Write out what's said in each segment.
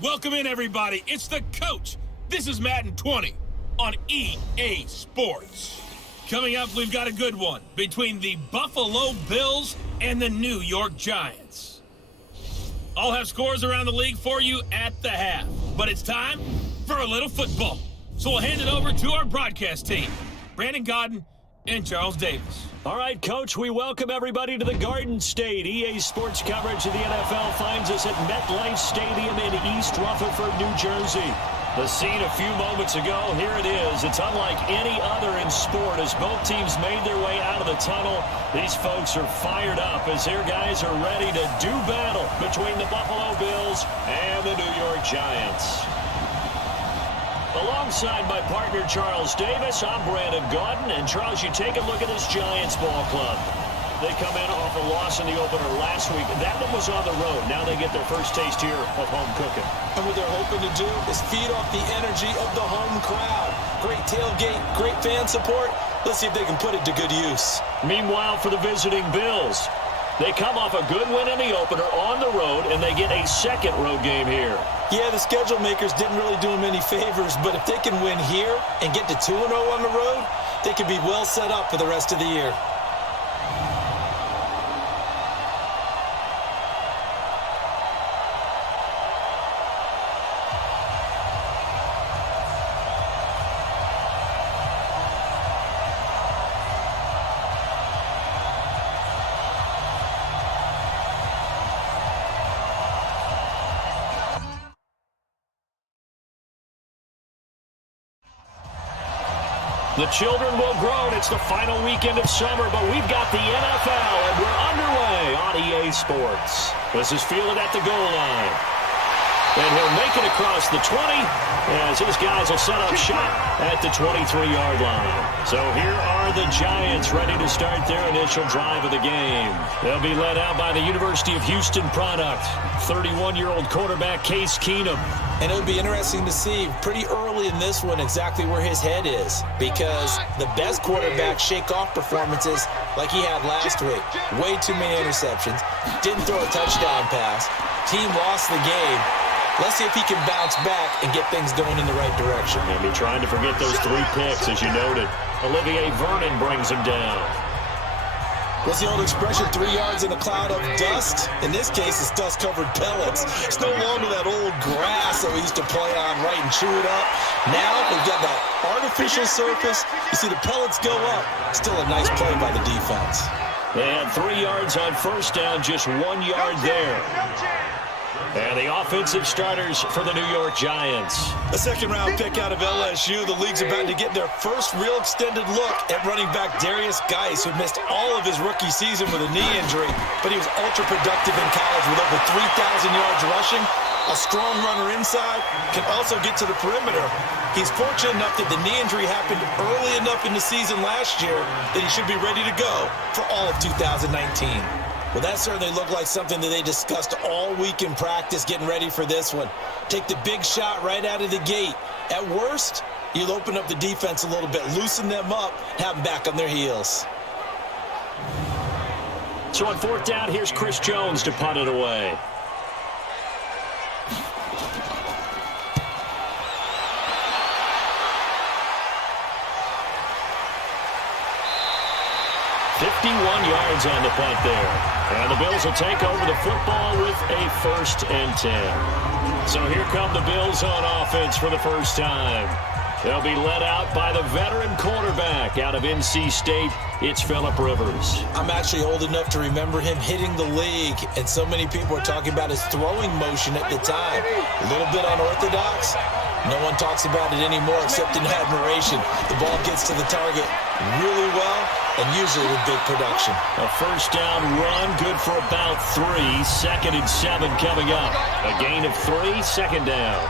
Welcome in, everybody. It's the coach. This is Madden 20 on EA Sports. Coming up, we've got a good one between the Buffalo Bills and the New York Giants. I'll have scores around the league for you at the half, but it's time for a little football. So we'll hand it over to our broadcast team, Brandon Godden and Charles Davis. All right, Coach, we welcome everybody to the Garden State. EA Sports coverage of the NFL finds us at MetLife Stadium in East Rutherford, New Jersey. The scene a few moments ago, here it is. It's unlike any other in sport as both teams made their way out of the tunnel. These folks are fired up as their guys are ready to do battle between the Buffalo Bills and the New York Giants. Alongside my partner, Charles Davis, I'm Brandon Godden. And, Charles, you take a look at this Giants ball club. They come in off a loss in the opener last week. That one was on the road. Now they get their first taste here of home cooking. And what they're hoping to do is feed off the energy of the home crowd. Great tailgate, great fan support. Let's see if they can put it to good use. Meanwhile, for the visiting Bills, they come off a good win in the opener on the road, and they get a second road game here. Yeah, the schedule makers didn't really do them any favors, but if they can win here and get to 2-0 on the road, they could be well set up for the rest of the year. The children will grow, and it's the final weekend of summer, but we've got the NFL, and we're underway on EA Sports. This is fielded at the goal line. And he'll make it across the 20 as his guys will set up shop at the 23-yard line. So here are the Giants ready to start their initial drive of the game. They'll be led out by the University of Houston product, 31-year-old quarterback Case Keenum. And it'll be interesting to see pretty early in this one exactly where his head is, because the best quarterbacks shake off performances like he had last week. Way too many interceptions. Didn't throw a touchdown pass. Team lost the game. Let's see if he can bounce back and get things going in the right direction. And be trying to forget those 3 picks, as you noted. Olivier Vernon brings him down. What's the old expression, 3 yards in a cloud of dust? In this case, it's dust-covered pellets. It's no longer that old grass that we used to play on, right, and chew it up. Now we've got that artificial surface. You see the pellets go up. Still a nice play by the defense. They had 3 yards on first down, just 1 yard there. And the offensive starters for the New York Giants. A second-round pick out of LSU. The league's about to get their first real extended look at running back Darius Geis, who missed all of his rookie season with a knee injury, but he was ultra-productive in college with over 3,000 yards rushing. A strong runner inside, can also get to the perimeter. He's fortunate enough that the knee injury happened early enough in the season last year that he should be ready to go for all of 2019. Well, that certainly looked like something that they discussed all week in practice getting ready for this one. Take the big shot right out of the gate. At worst, you'll open up the defense a little bit, loosen them up, have them back on their heels. So on 4th down, here's Chris Jones to punt it away. Yards on the punt there. And the Bills will take over the football with a 1st and 10. So here come the Bills on offense for the first time. They'll be led out by the veteran quarterback out of NC State. It's Phillip Rivers. I'm actually old enough to remember him hitting the league, and so many people are talking about his throwing motion at the time. A little bit unorthodox. No one talks about it anymore except in admiration. The ball gets to the target really well, and usually with big production. A first down run, good for about 3. 2nd and 7 coming up. A gain of 3, 2nd down.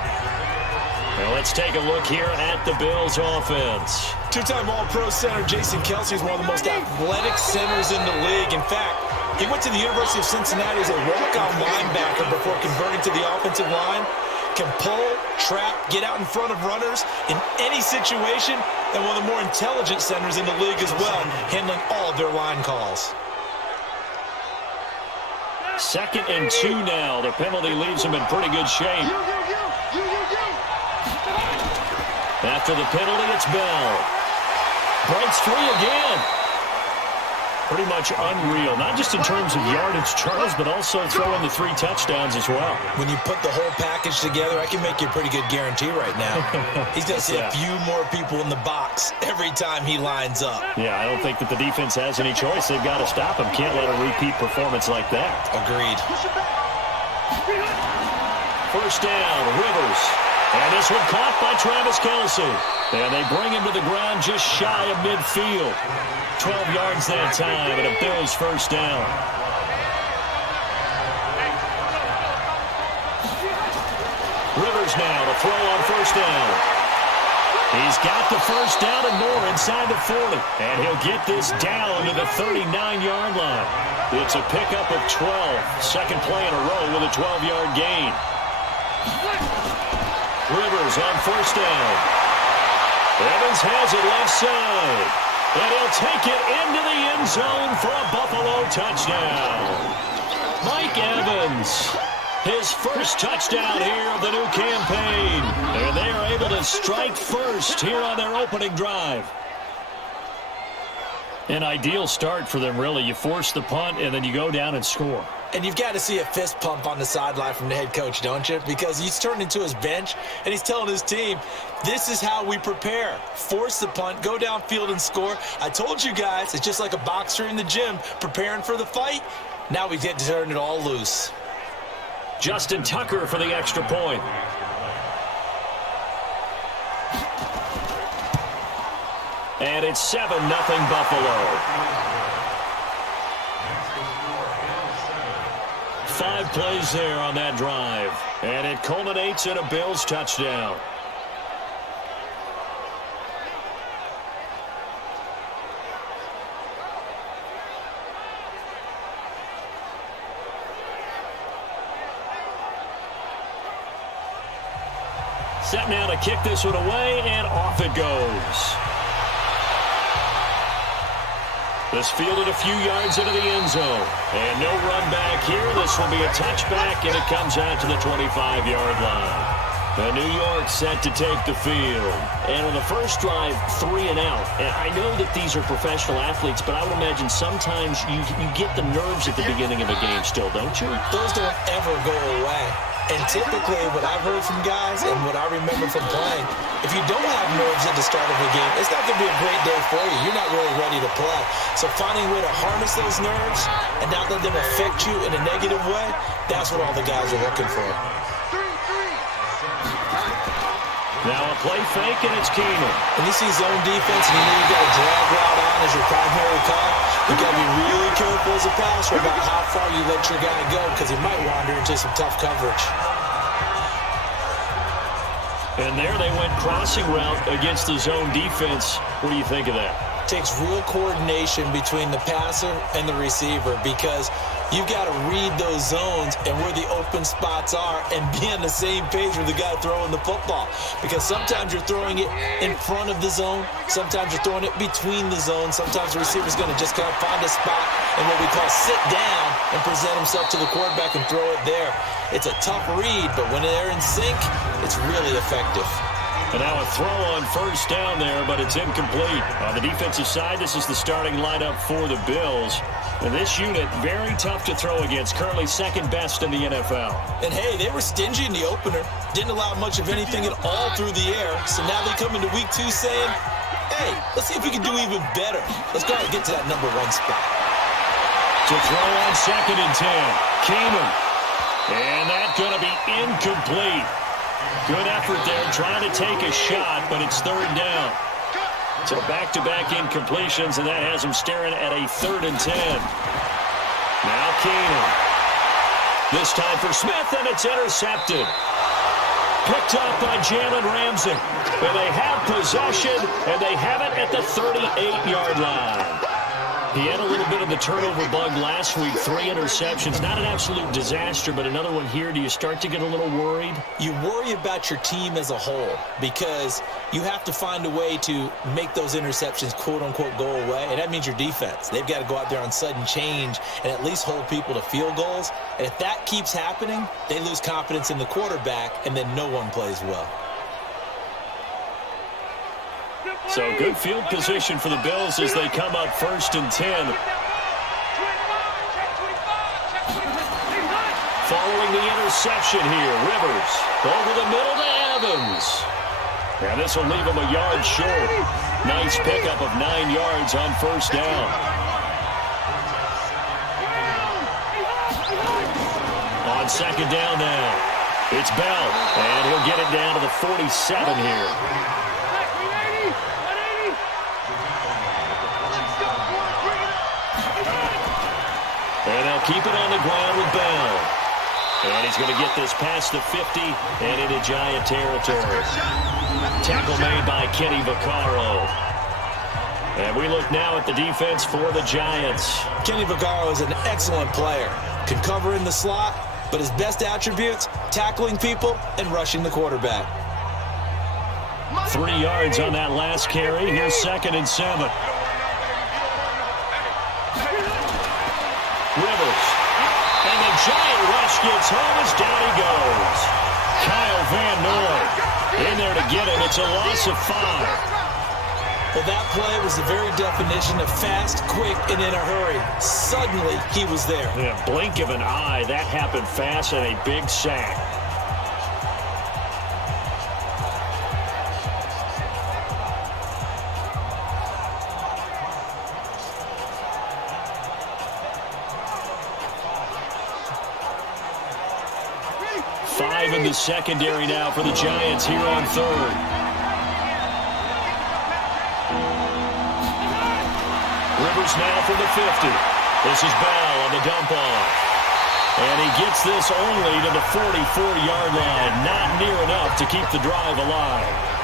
Now let's take a look here at the Bills offense. Two-time All-Pro center Jason Kelce is one of the most athletic centers in the league. In fact, he went to the University of Cincinnati as a walk-on linebacker before converting to the offensive line. Can pull, trap, get out in front of runners in any situation, and one of the more intelligent centers in the league as well, handling all of their line calls. 2nd and 2 now. The penalty leaves them in pretty good shape. After the penalty, it's Bell. Breaks free again. Pretty much unreal, not just in terms of yardage, Charles, but also throwing the 3 touchdowns as well. When you put the whole package together, I can make you a pretty good guarantee right now. He's going to see a few more people in the box every time he lines up. Yeah, I don't think that the defense has any choice. They've got to stop him. Can't let a repeat performance like that. Agreed. First down, Rivers. And this one caught by Travis Kelce. And they bring him to the ground just shy of midfield. 12 yards that time, and a Bills first down. Rivers now to throw on first down. He's got the first down and more inside the 40. And he'll get this down to the 39-yard line. It's a pickup of 12. Second play in a row with a 12-yard gain. Rivers on first down. Evans has it left side. And he'll take it into the end zone for a Buffalo touchdown. Mike Evans, his first touchdown here of the new campaign. And they are able to strike first here on their opening drive. An ideal start for them, really. You force the punt, and then you go down and score. And you've got to see a fist pump on the sideline from the head coach, don't you? Because he's turned into his bench, and he's telling his team, this is how we prepare. Force the punt, go downfield and score. I told you guys, it's just like a boxer in the gym preparing for the fight. Now we get to turn it all loose. Justin Tucker for the extra point. And it's 7-0 Buffalo. 5 plays there on that drive. And it culminates in a Bills touchdown. Set now to kick this one away, and off it goes. This fielded a few yards into the end zone. And no run back here. This will be a touchback, and it comes out to the 25-yard line. New York set to take the field. And on the first drive, 3 and out. And I know that these are professional athletes, but I would imagine sometimes you get the nerves at the beginning of a game still, don't you? Those don't ever go away. And typically, what I've heard from guys and what I remember from playing, if you don't have nerves at the start of a game, it's not going to be a great day for you. You're not really ready to play. So finding a way to harness those nerves and not let them affect you in a negative way, that's what all the guys are looking for. Now a play fake, and it's Keenum. When you see zone defense and you know you got a drag route on as your primary call, you got to be really careful as a passer about how far you let your guy go because he might wander into some tough coverage. And there they went crossing route against the zone defense. What do you think of that? Takes real coordination between the passer and the receiver because you've got to read those zones and where the open spots are and be on the same page with the guy throwing the football. Because sometimes you're throwing it in front of the zone. Sometimes you're throwing it between the zones. Sometimes the receiver's going to just kind of find a spot and what we call sit down and present himself to the quarterback and throw it there. It's a tough read, but when they're in sync, it's really effective. And now a throw on first down there, but it's incomplete. On the defensive side, this is the starting lineup for the Bills. And this unit, very tough to throw against, currently second best in the NFL. And hey, they were stingy in the opener. Didn't allow much of anything at all through the air. So now they come into week 2 saying, hey, let's see if we can do even better. Let's go ahead and get to that number 1 spot. To throw on 2nd and 10, Keenum. And that's going to be incomplete. Good effort there, trying to take a shot, but it's 3rd down. So back-to-back incompletions, and that has him staring at a 3rd and 10. Now Keenum. This time for Smith, and it's intercepted. Picked up by Jalen Ramsey. And they have possession, and they have it at the 38-yard line. He had a little bit of the turnover bug last week, 3 interceptions. Not an absolute disaster, but another one here. Do you start to get a little worried? You worry about your team as a whole because you have to find a way to make those interceptions, quote-unquote, go away, and that means your defense. They've got to go out there on sudden change and at least hold people to field goals, and if that keeps happening, they lose confidence in the quarterback, and then no one plays well. So good field position for the Bills as they come up 1st and 10. Following the interception here, Rivers over the middle to Evans. Now this will leave him a yard short. Nice pickup of 9 yards on 1st down. On 2nd down now, it's Bell, and he'll get it down to the 47 here. And they'll keep it on the ground with Bell. And he's going to get this past the 50 and into Giant territory. Tackle made by Kenny Vaccaro. And we look now at the defense for the Giants. Kenny Vaccaro is an excellent player. Can cover in the slot, but his best attributes, tackling people and rushing the quarterback. 3 yards on that last carry. Here's 2nd and 7. Rivers. And the Giant rush gets home as down he goes. Kyle Van Noy in there to get him. It's a loss of 5. Well, that play was the very definition of fast, quick, and in a hurry. Suddenly, he was there. Yeah, blink of an eye. That happened fast and a big sack. In the secondary now for the Giants here on 3rd. Rivers now from the 50. This is Bell on the dump off. And he gets this only to the 44-yard line. Not near enough to keep the drive alive.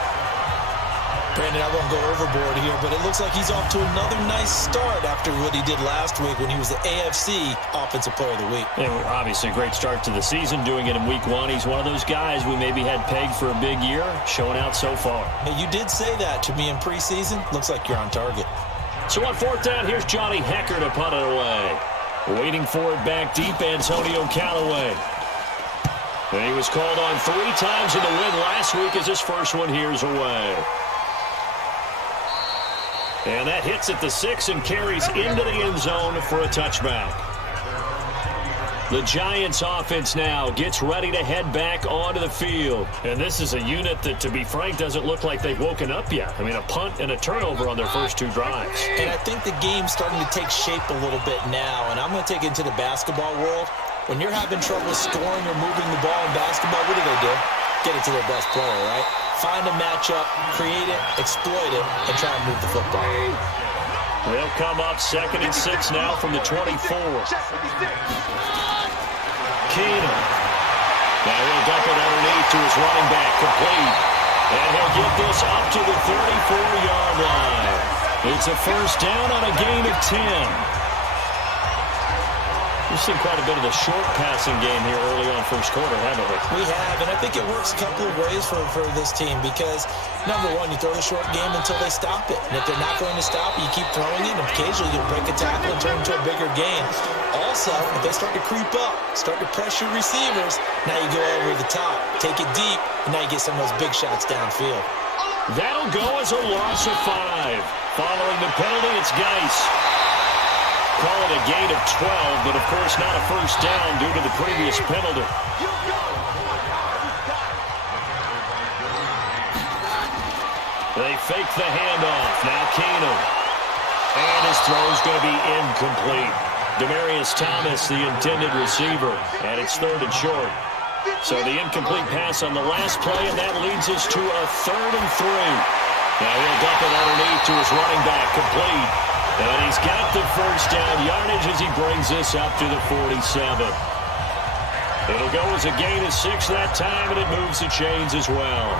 Brandon, I won't go overboard here, but it looks like he's off to another nice start after what he did last week when he was the AFC Offensive Player of the Week. Yeah, obviously a great start to the season, doing it in week 1. He's one of those guys we maybe had pegged for a big year, showing out so far. Hey, you did say that to me in preseason. Looks like you're on target. So on 4th down, here's Johnny Hecker to punt it away. Waiting for it back deep, Antonio Callaway. And he was called on 3 times in the win last week as his first one here's away. And that hits at the 6 and carries into the end zone for a touchback. The Giants offense now gets ready to head back onto the field. And this is a unit that, to be frank, doesn't look like they've woken up yet. I mean, a punt and a turnover on their first 2 drives. And I think the game's starting to take shape a little bit now. And I'm going to take it into the basketball world. When you're having trouble scoring or moving the ball in basketball, what do? Get it to their best player, right? Find a matchup, create it, exploit it, and try and move the football. They'll come up 2nd and 6 now from the 24. Keenum. Now he'll dump it underneath to his running back, complete. And he'll get this up to the 34-yard line. It's a 1st down on a gain of 10. We've seen quite a bit of the short passing game here early on 1st quarter, haven't we? We have, and I think it works a couple of ways for this team because, number one, you throw the short game until they stop it. And if they're not going to stop it, you keep throwing it, and occasionally you'll break a tackle and turn into a bigger gain. Also, if they start to creep up, start to pressure receivers, now you go over the top, take it deep, and now you get some of those big shots downfield. That'll go as a loss of 5. Following the penalty, it's Geis. Call it a gain of 12, but of course not a 1st down due to the previous penalty. They fake the handoff. Now Keenum. And his throw's going to be incomplete. Demaryius Thomas, the intended receiver, and it's 3rd and short. So the incomplete pass on the last play, and that leads us to a 3rd and 3. Now he'll dump it underneath to his running back, complete. And he's got the 1st down yardage as he brings this up to the 47. It'll go as a gain of 6 that time, and it moves the chains as well.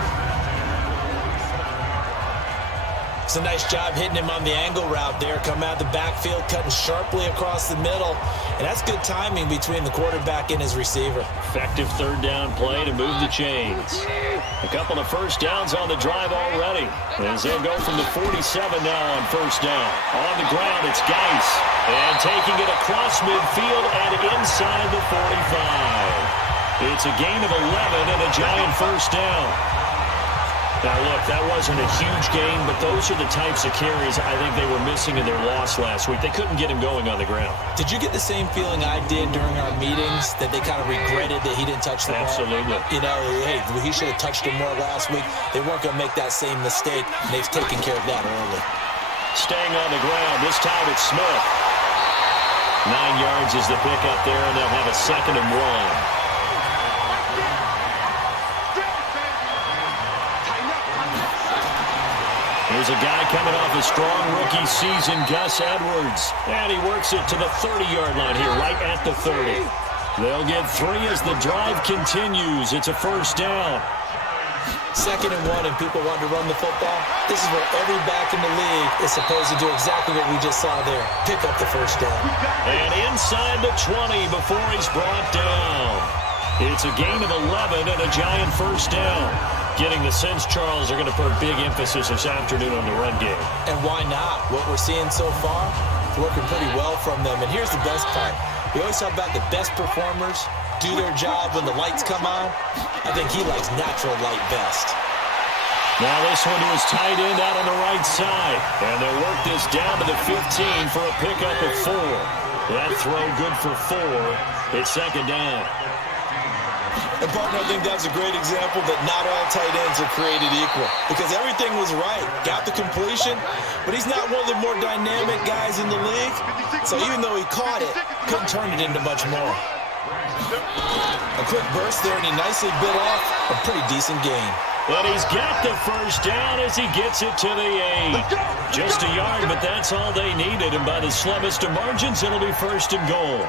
a nice job hitting him on the angle route there. Coming out of the backfield, cutting sharply across the middle. And that's good timing between the quarterback and his receiver. Effective third down play to move the chains. A couple of first downs on the drive already, as they'll go from the 47 now on first down. On the ground, it's Geis. And taking it across midfield and inside the 45. It's a gain of 11 and a giant first down. Now, look, that wasn't a huge gain, but those are the types of carries I think they were missing in their loss last week. They couldn't get him going on the ground. Did you get the same feeling I did during our meetings, that they kind of regretted that he didn't touch the ball? Absolutely. You know, hey, he should have touched him more last week. They weren't going to make that same mistake, and they've taken care of that early. Staying on the ground, this time it's Smith. 9 yards is the pickup there, and they'll have a 2nd and 1. Here's a guy coming off a strong rookie season, Gus Edwards. And he works it to the 30-yard line here, right at the 30. They'll get 3 as the drive continues. It's a first down. 2nd and 1, and people want to run the football. This is where every back in the league is supposed to do exactly what we just saw there. Pick up the first down. And inside the 20 before he's brought down. It's a gain of 11 and a giant first down. Getting the sense Charles are going to put big emphasis this afternoon on the run game. And why not? What we're seeing so far, it's working pretty well from them. And here's the best part. We always talk about the best performers do their job when the lights come on. I think he likes natural light best. Now this one to his tight end out on the right side. And they'll work this down to the 15 for a pickup of 4. That throw good for 4. It's 2nd down. And, partner, I think that's a great example that not all tight ends are created equal, because everything was right. Got the completion, but he's not one of the more dynamic guys in the league. So even though he caught it, couldn't turn it into much more. A quick burst there, and he nicely bit off a pretty decent gain. But he's got the first down as he gets it to the 8. Just a yard, but that's all they needed. And by the slimmest of margins, it'll be 1st and goal.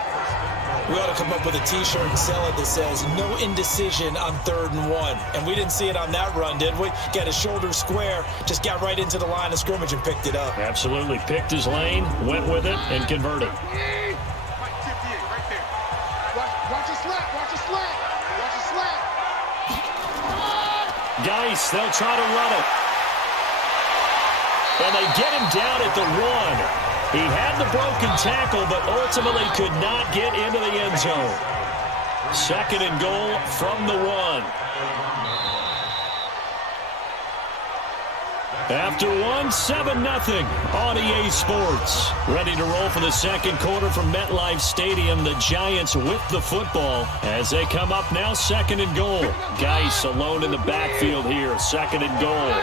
We ought to come up with a T-shirt and sell it that says, no indecision on 3rd and 1. And we didn't see it on that run, did we? Got his shoulder square, just got right into the line of scrimmage and picked it up. Absolutely. Picked his lane, went with it, and converted. Watch a slap, watch a slap, watch a slap. Geis, they'll try to run it. And they get him down at the 1. He had the broken tackle, but ultimately could not get into the end zone. 2nd and goal from the 1. After 1, 7-0 on EA Sports. Ready to roll for the 2nd quarter from MetLife Stadium. The Giants with the football as they come up now 2nd and goal. Geis alone in the backfield here. 2nd and goal.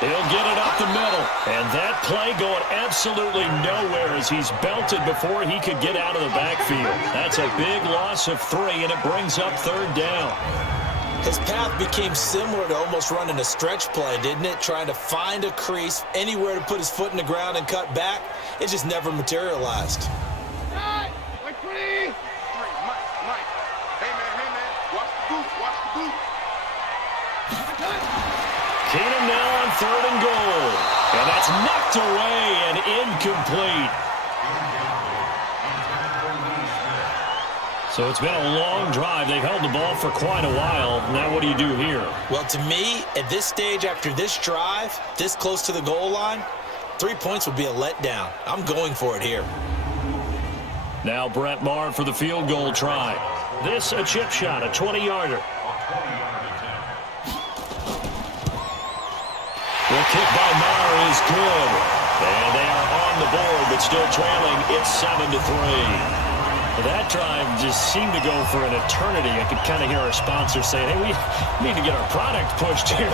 He'll get it up the middle. And that play going absolutely nowhere as he's belted before he could get out of the backfield. That's a big loss of 3, and it brings up 3rd down. His path became similar to almost running a stretch play, didn't it? Trying to find a crease, anywhere to put his foot in the ground and cut back. It just never materialized. Mike, hey man, watch the boot. Keenum now on 3rd and goal. And that's knocked away and incomplete. So it's been a long drive. They've held the ball for quite a while. Now what do you do here? Well, to me, at this stage after this drive, this close to the goal line, 3 points would be a letdown. I'm going for it here. Now Brett Maher for the field goal try. This a chip shot, a 20-yarder. The kick by Maher is good. And they are on the board, but still trailing. It's 7-3. That drive just seemed to go for an eternity. I could kind of hear our sponsor saying, hey, we need to get our product pushed here.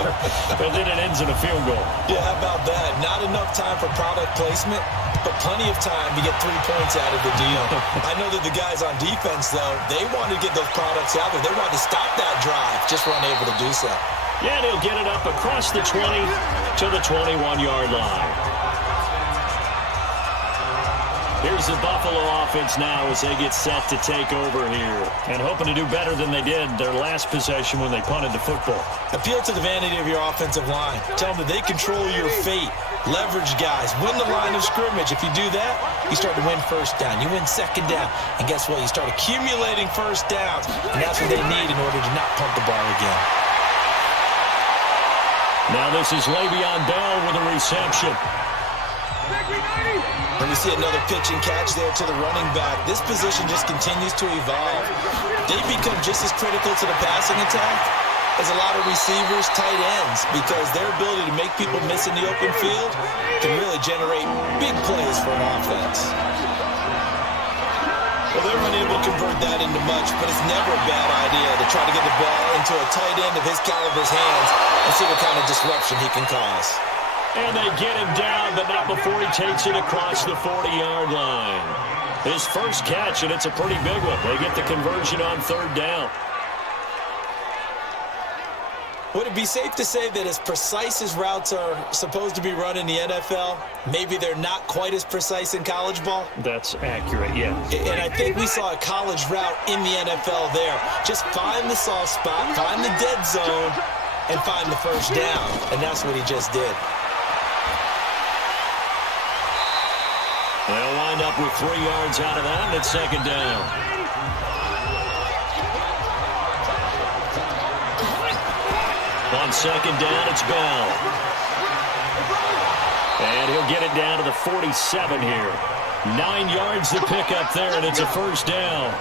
But then it ends in a field goal. Yeah, how about that? Not enough time for product placement, but plenty of time to get 3 points out of the deal. I know that the guys on defense, though, they wanted to get those products out there. They wanted to stop that drive, just weren't able to do so. Yeah, they'll get it up across the 20 to the 21-yard line. Here's the Buffalo offense now as they get set to take over here. And hoping to do better than they did their last possession when they punted the football. Appeal to the vanity of your offensive line. Tell them that they control your fate. Leverage guys. Win the line of scrimmage. If you do that, you start to win first down. You win second down. And guess what? You start accumulating first downs. And that's what they need in order to not punt the ball again. Now this is Le'Veon Bell with a reception. And we see another pitch and catch there to the running back. This position just continues to evolve. They become just as critical to the passing attack as a lot of receivers, tight ends, because their ability to make people miss in the open field can really generate big plays for an offense. Well, they're unable to convert that into much, but it's never a bad idea to try to get the ball into a tight end of his caliber's hands and see what kind of disruption he can cause. And they get him down, but not before he takes it across the 40-yard line. His first catch, and it's a pretty big one. They get the conversion on third down. Would it be safe to say that as precise as routes are supposed to be run in the NFL, maybe they're not quite as precise in college ball? That's accurate, yeah. And I think we saw a college route in the NFL there. Just find the soft spot, find the dead zone, and find the first down. And that's what he just did. They'll wind up with 3 yards out of that, and it's second down. On second down, it's Bell. And he'll get it down to the 47 here. 9 yards to pick up there, and it's a first down.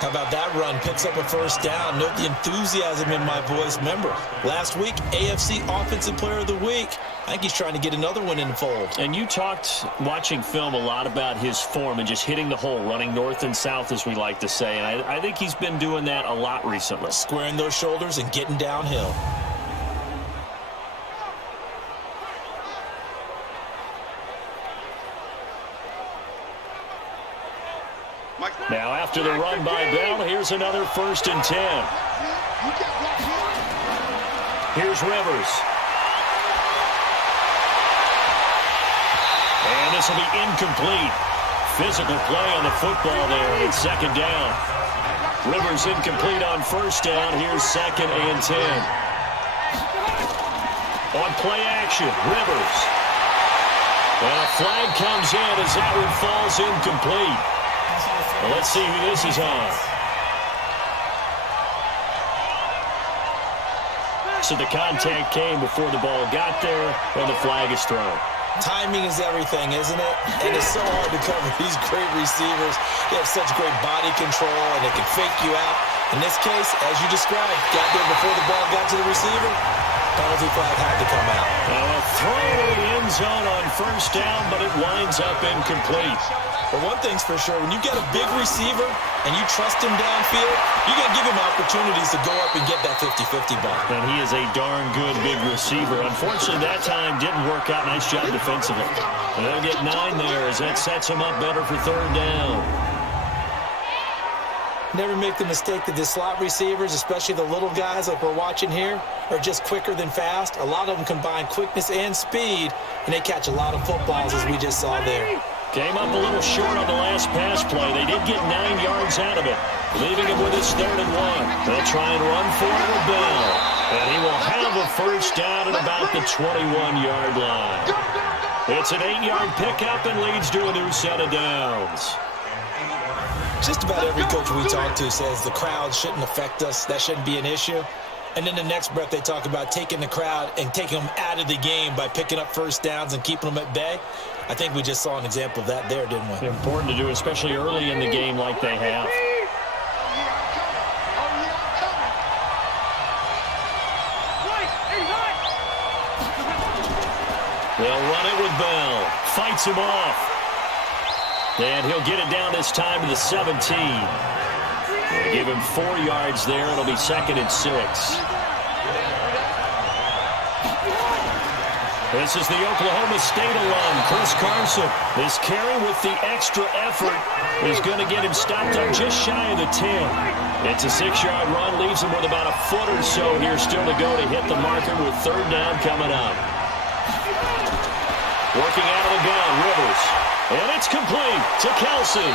How about that run? Picks up a first down. Note the enthusiasm in my voice. Remember, last week, AFC Offensive Player of the Week. I think he's trying to get another one in the fold. And you talked, watching film, a lot about his form and just hitting the hole, running north and south, as we like to say. And I think he's been doing that a lot recently. Squaring those shoulders and getting downhill. Now after the run by Bell, here's another 1st and 10. Here's Rivers. And this will be incomplete. Physical play on the football there. It's second down. Rivers incomplete on first down. Here's 2nd and 10. On play action, Rivers. And a flag comes in as that one falls incomplete. Well, let's see who this is on. So the contact came before the ball got there, and the flag is thrown. Timing is everything, isn't it? And it's so hard to cover these great receivers. They have such great body control, and they can fake you out. In this case, as you described, got there before the ball got to the receiver. Penalty flag had to come out. Now a throw to the end zone on first down, but it winds up incomplete. But one thing's for sure, when you get a big receiver and you trust him downfield, you got to give him opportunities to go up and get that 50-50 ball. And he is a darn good big receiver. Unfortunately, that time didn't work out. Nice job defensively. And they'll get 9 there as that sets him up better for third down. Never make the mistake that the slot receivers, especially the little guys like we're watching here, are just quicker than fast. A lot of them combine quickness and speed, and they catch a lot of footballs, as we just saw there. Came up a little short on the last pass play. They did get 9 yards out of it, leaving him with his 3rd and 1. They'll try and run for it with Bell. And he will have a first down at about the 21-yard line. It's an 8-yard pickup and leads to a new set of downs. Just about every coach we talk to says the crowd shouldn't affect us. That shouldn't be an issue. And then the next breath they talk about taking the crowd and taking them out of the game by picking up first downs and keeping them at bay. I think we just saw an example of that there, didn't we? Important to do, especially early in the game like they have. They'll run it with Bell. Fights him off. And he'll get it down this time to the 17. They give him 4 yards there. It'll be 2nd and 6. This is the Oklahoma State alum, Chris Carson. This carry with the extra effort is going to get him stopped up just shy of the 10. It's a 6-yard run, leaves him with about a foot or so here still to go to hit the marker with third down coming up. Working out of the gun, Rivers. And it's complete to Kelsey.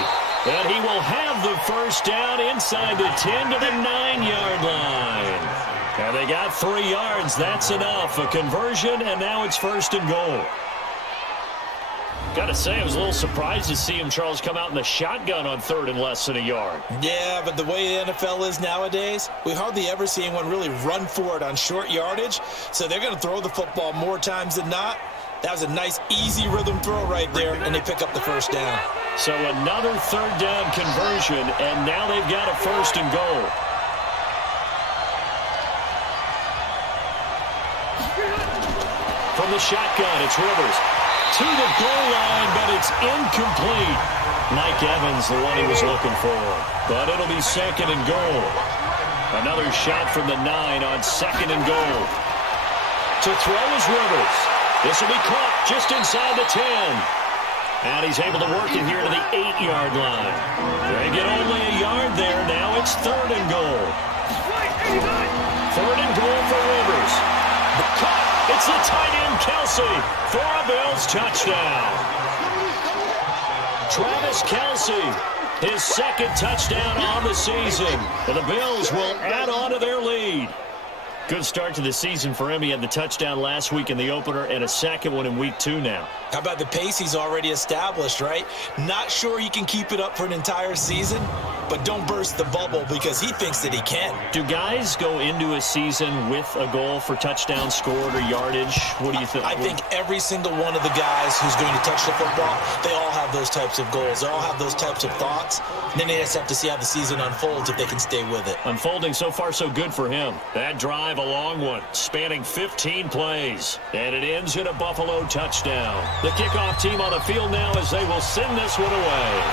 And he will have the first down inside the 10 to the 9-yard line. And they got 3 yards. That's enough. A conversion, and now it's first and goal. Got to say, I was a little surprised to see him, Charles, come out in the shotgun on 3rd and less than a yard. Yeah, but the way the NFL is nowadays, we hardly ever see anyone really run for it on short yardage. So they're going to throw the football more times than not. That was a nice, easy rhythm throw right there, and they pick up the first down. So another 3rd down conversion, and now they've got a first and goal. From the shotgun, it's Rivers. To the goal line, but it's incomplete. Mike Evans, the one he was looking for. But it'll be 2nd and goal. Another shot from the 9 on 2nd and goal. To throw is Rivers. This will be caught just inside the 10. And he's able to work it here to the 8-yard line. They get only a yard there. Now it's 3rd and goal. 3rd and goal for Rivers. Caught. It's the tight end, Kelsey, for a Bills touchdown. Travis Kelsey, his 2nd touchdown on the season. And the Bills will add on to their lead. Good start to the season for him. He had the touchdown last week in the opener and a 2nd one in week 2 now. How about the pace he's already established, right? Not sure he can keep it up for an entire season, but don't burst the bubble because he thinks that he can. Do guys go into a season with a goal for touchdown scored or yardage? What do you think? I think every single one of the guys who's going to touch the football, they all have those types of goals. They all have those types of thoughts. And then they just have to see how the season unfolds if they can stay with it. Unfolding so far so good for him. That drive, a long one, spanning 15 plays. And it ends in a Buffalo touchdown. The kickoff team on the field now as they will send this one away.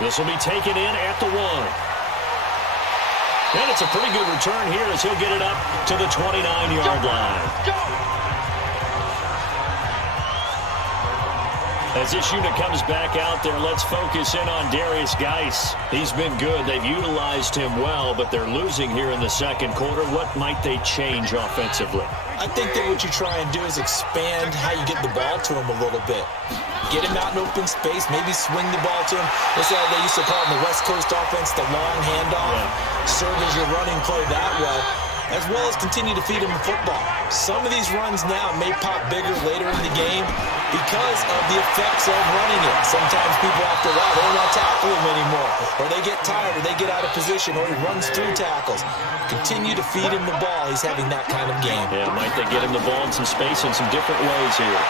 This will be taken in at the 1. And it's a pretty good return here as he'll get it up to the 29-yard line. As this unit comes back out there, let's focus in on Darius Geis. He's been good. They've utilized him well, but they're losing here in the 2nd quarter. What might they change offensively? I think that what you try and do is expand how you get the ball to him a little bit. Get him out in open space, maybe swing the ball to him. That's how they used to call it in the West Coast offense, the long handoff. Yeah. Serve as your running play that way, as well as continue to feed him the football. Some of these runs now may pop bigger later in the game because of the effects of running it. Sometimes people after a while, they don't want to tackle him anymore, or they get tired, or they get out of position, or he runs through tackles. Continue to feed him the ball. He's having that kind of game. Yeah, might they get him the ball in some space in some different ways here.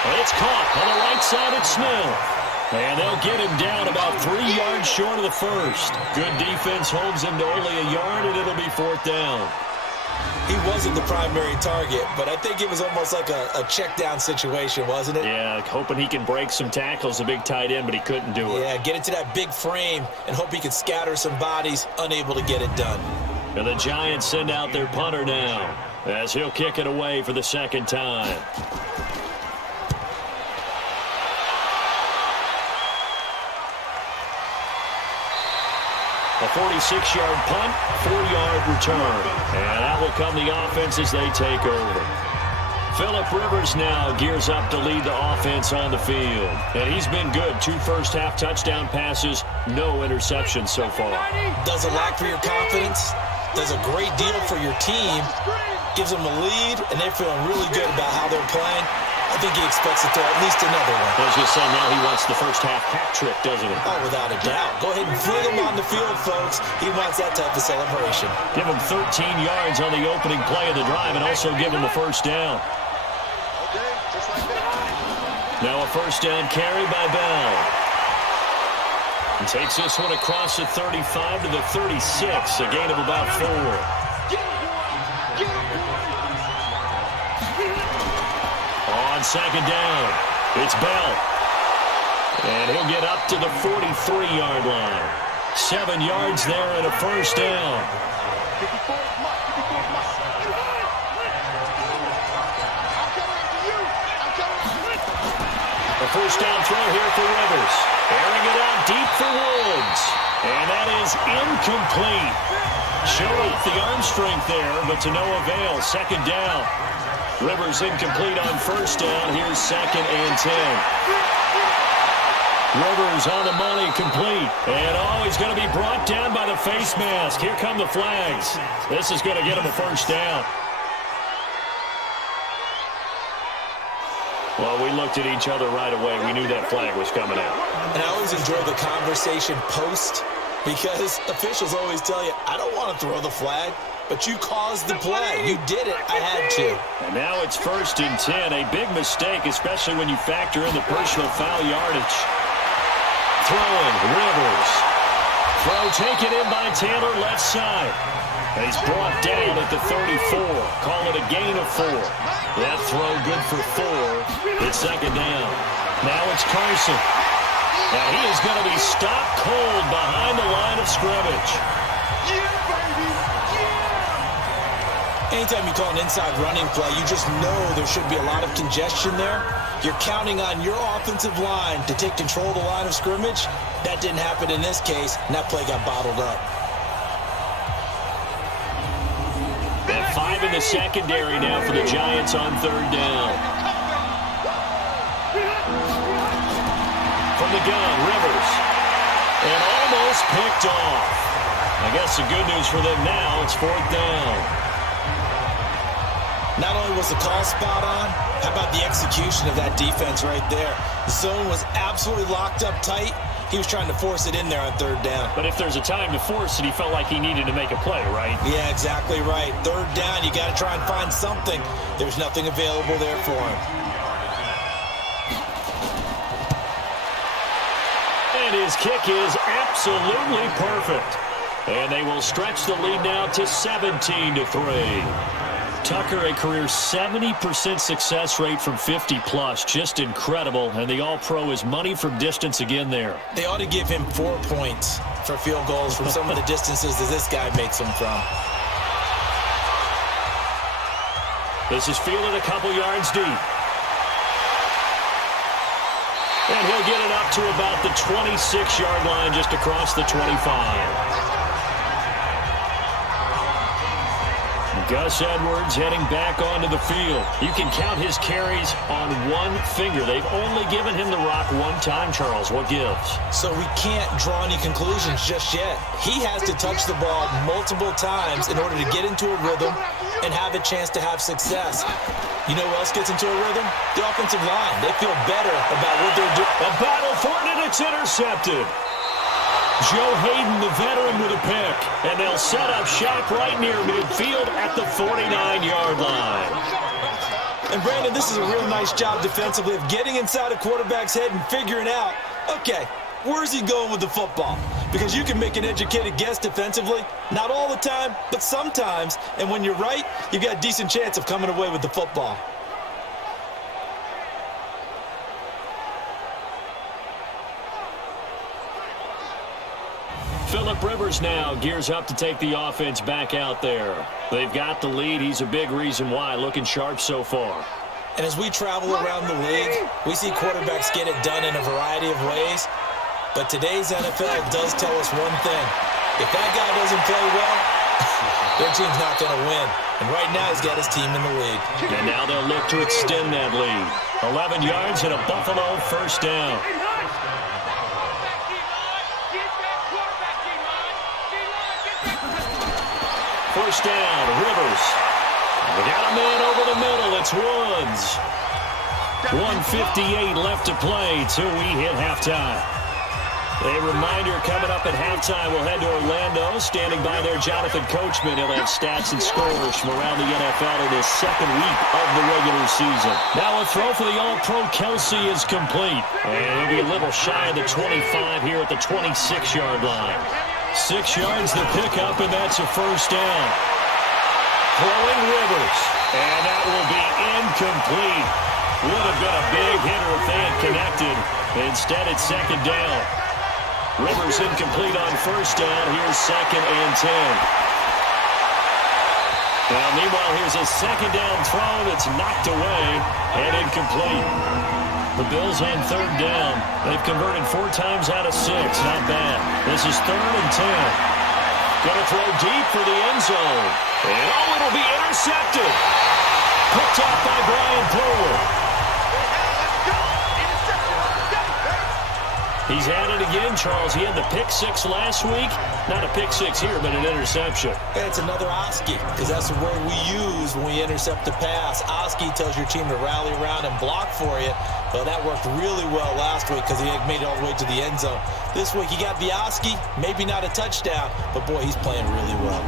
And it's caught on the right side at Smith. And they'll get him down about 3 yards short of the first. Good defense holds him to only a yard, and it'll be 4th down. He wasn't the primary target, but I think it was almost like a check down situation, wasn't it? Yeah, hoping he can break some tackles, a big tight end, but he couldn't do it. Yeah, get it to that big frame and hope he can scatter some bodies, unable to get it done. And the Giants send out their punter now as he'll kick it away for the 2nd time. A 46-yard punt, 4-yard return. And that will come the offense as they take over. Phillip Rivers now gears up to lead the offense on the field. And he's been good. 2 first-half touchdown passes, no interceptions so far. Does a lot for your confidence. Does a great deal for your team. Gives them a lead, and they're feeling really good about how they're playing. I think he expects to throw at least another one. I was just saying, now he wants the first-half hat trick, doesn't he? Oh, without a doubt. Go ahead and fling him on the field, folks. He wants that type of celebration. Give him 13 yards on the opening play of the drive and also give him the first down. Now a first down carry by Bell. And takes this one across the 35 to the 36, a gain of about 4. On 2nd down, it's Bell. And he'll get up to the 43-yard line. 7 yards there and a first down. A first down throw here for Rivers. Airing it out deep for Woods. And that is incomplete. Showed off the arm strength there, but to no avail. Second down. Rivers incomplete on first down. Here's 2nd and 10. Rivers on the money, complete. And he's going to be brought down by the face mask. Here come the flags. This is going to get him a first down. Well, we looked at each other right away. We knew that flag was coming out. And I always enjoy the conversation post, because officials always tell you, I don't want to throw the flag, but you caused the play. You did it. I had to. And now it's 1st and 10. A big mistake, especially when you factor in the personal foul yardage. Throwing, Rivers. Throw taken in by Taylor, left side. And he's brought down at the 34. Call it a gain of 4. That throw good for 4. It's 2nd down. Now it's Carson. And he is going to be stopped cold behind the line of scrimmage. Yeah, baby! Yeah! Anytime you call an inside running play, you just know there should be a lot of congestion there. You're counting on your offensive line to take control of the line of scrimmage. That didn't happen in this case, and that play got bottled up. And 5 in the secondary now for the Giants on 3rd down. From the gun, Rivers. And almost picked off. I guess the good news for them now, it's 4th down. Not only was the call spot on, how about the execution of that defense right there? The zone was absolutely locked up tight. He was trying to force it in there on 3rd down. But if there's a time to force it, he felt like he needed to make a play, right? Yeah, exactly right. 3rd down, you got to try and find something. There's nothing available there for him. And his kick is absolutely perfect. And they will stretch the lead now to 17-3. Tucker, a career 70% success rate from 50+. Just incredible. And the All-Pro is money from distance again there. They ought to give him 4 points for field goals from some of the distances that this guy makes them from. This is fielded a couple yards deep. And he'll get it up to about the 26-yard line, just across the 25. Gus Edwards heading back onto the field. You can count his carries on one finger. They've only given him the rock one time, Charles. What gives? So we can't draw any conclusions just yet. He has to touch the ball multiple times in order to get into a rhythm and have a chance to have success. You know who else gets into a rhythm? The offensive line. They feel better about what they're doing. A battle for it, and it's intercepted. Joe Hayden, the veteran, with a pick. And they'll set up shop right near midfield at the 49-yard line. And, Brandon, this is a real nice job defensively of getting inside a quarterback's head and figuring out, okay, where's he going with the football? Because you can make an educated guess defensively. Not all the time, but sometimes. And when you're right, you've got a decent chance of coming away with the football. Phillip Rivers now gears up to take the offense back out there. They've got the lead. He's a big reason why. Looking sharp so far. And as we travel around the league, we see quarterbacks get it done in a variety of ways. But today's NFL does tell us one thing. If that guy doesn't play well, their team's not going to win. And right now he's got his team in the lead. And now they'll look to extend that lead. 11 yards and a Buffalo first down. First down, Rivers. We got a man over the middle. It's Woods. 1:58 left to play till we hit halftime. A reminder coming up at halftime, we'll head to Orlando. Standing by there, Jonathan Coachman. He'll have stats and scores from around the NFL in his second week of the regular season. Now a throw for the All-Pro Kelsey is complete. And he'll be a little shy of the 25 here at the 26-yard line. 6 yards to pick up, and that's a first down. Throwing Rivers. And that will be incomplete. Would have been a big hitter if they had connected. Instead, it's second down. Rivers incomplete on first down. Here's 2nd and 10. Now, meanwhile, here's a second down throw that's knocked away and incomplete. The Bills on third down. They've converted 4 times out of 6. Not bad. This is 3rd and 10. Going to throw deep for the end zone. And, oh, it'll be intercepted. Picked off by Brian Poole. He's at it again, Charles. He had the pick six last week. Not a pick six here, but an interception. Hey, it's another Oski, because that's the word we use when we intercept the pass. Oski tells your team to rally around and block for you. Well, that worked really well last week because he had made it all the way to the end zone. This week he got the Oski, maybe not a touchdown, but boy, he's playing really well.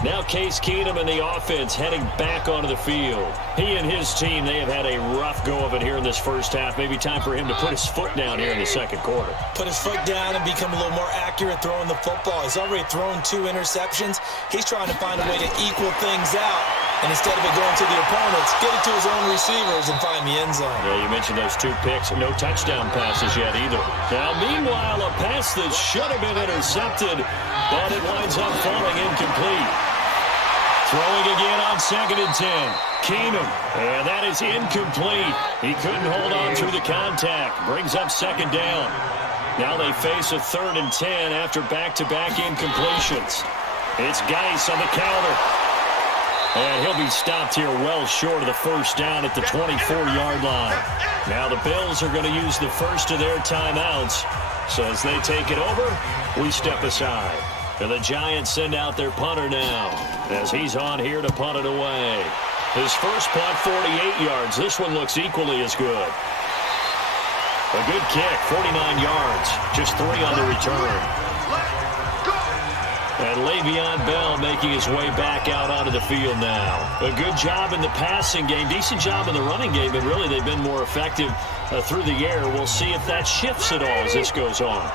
Now Case Keenum and the offense heading back onto the field. He and his team, they have had a rough go of it here in this first half. Maybe time for him to put his foot down here in the second quarter. Put his foot down and become a little more accurate throwing the football. He's already thrown 2 interceptions. He's trying to find a way to equal things out. And instead of it going to the opponents, get it to his own receivers and find the end zone. Yeah, you mentioned those 2 picks. No touchdown passes yet either. Now, meanwhile, a pass that should have been intercepted, but it winds up falling incomplete. Throwing again on 2nd and 10. Keenum, and that is incomplete. He couldn't hold on through the contact. Brings up 2nd down. Now they face a 3rd and 10 after back-to-back incompletions. It's Geis on the counter. And he'll be stopped here well short of the first down at the 24-yard line. Now the Bills are going to use the first of their timeouts. So as they take it over, we step aside. And the Giants send out their punter now as he's on here to punt it away. His first punt, 48 yards. This one looks equally as good. A good kick, 49 yards. Just 3 on the return. And Le'Veon Bell making his way back out onto the field now. A good job in the passing game, decent job in the running game, but really they've been more effective through the air. We'll see if that shifts at all as this goes on.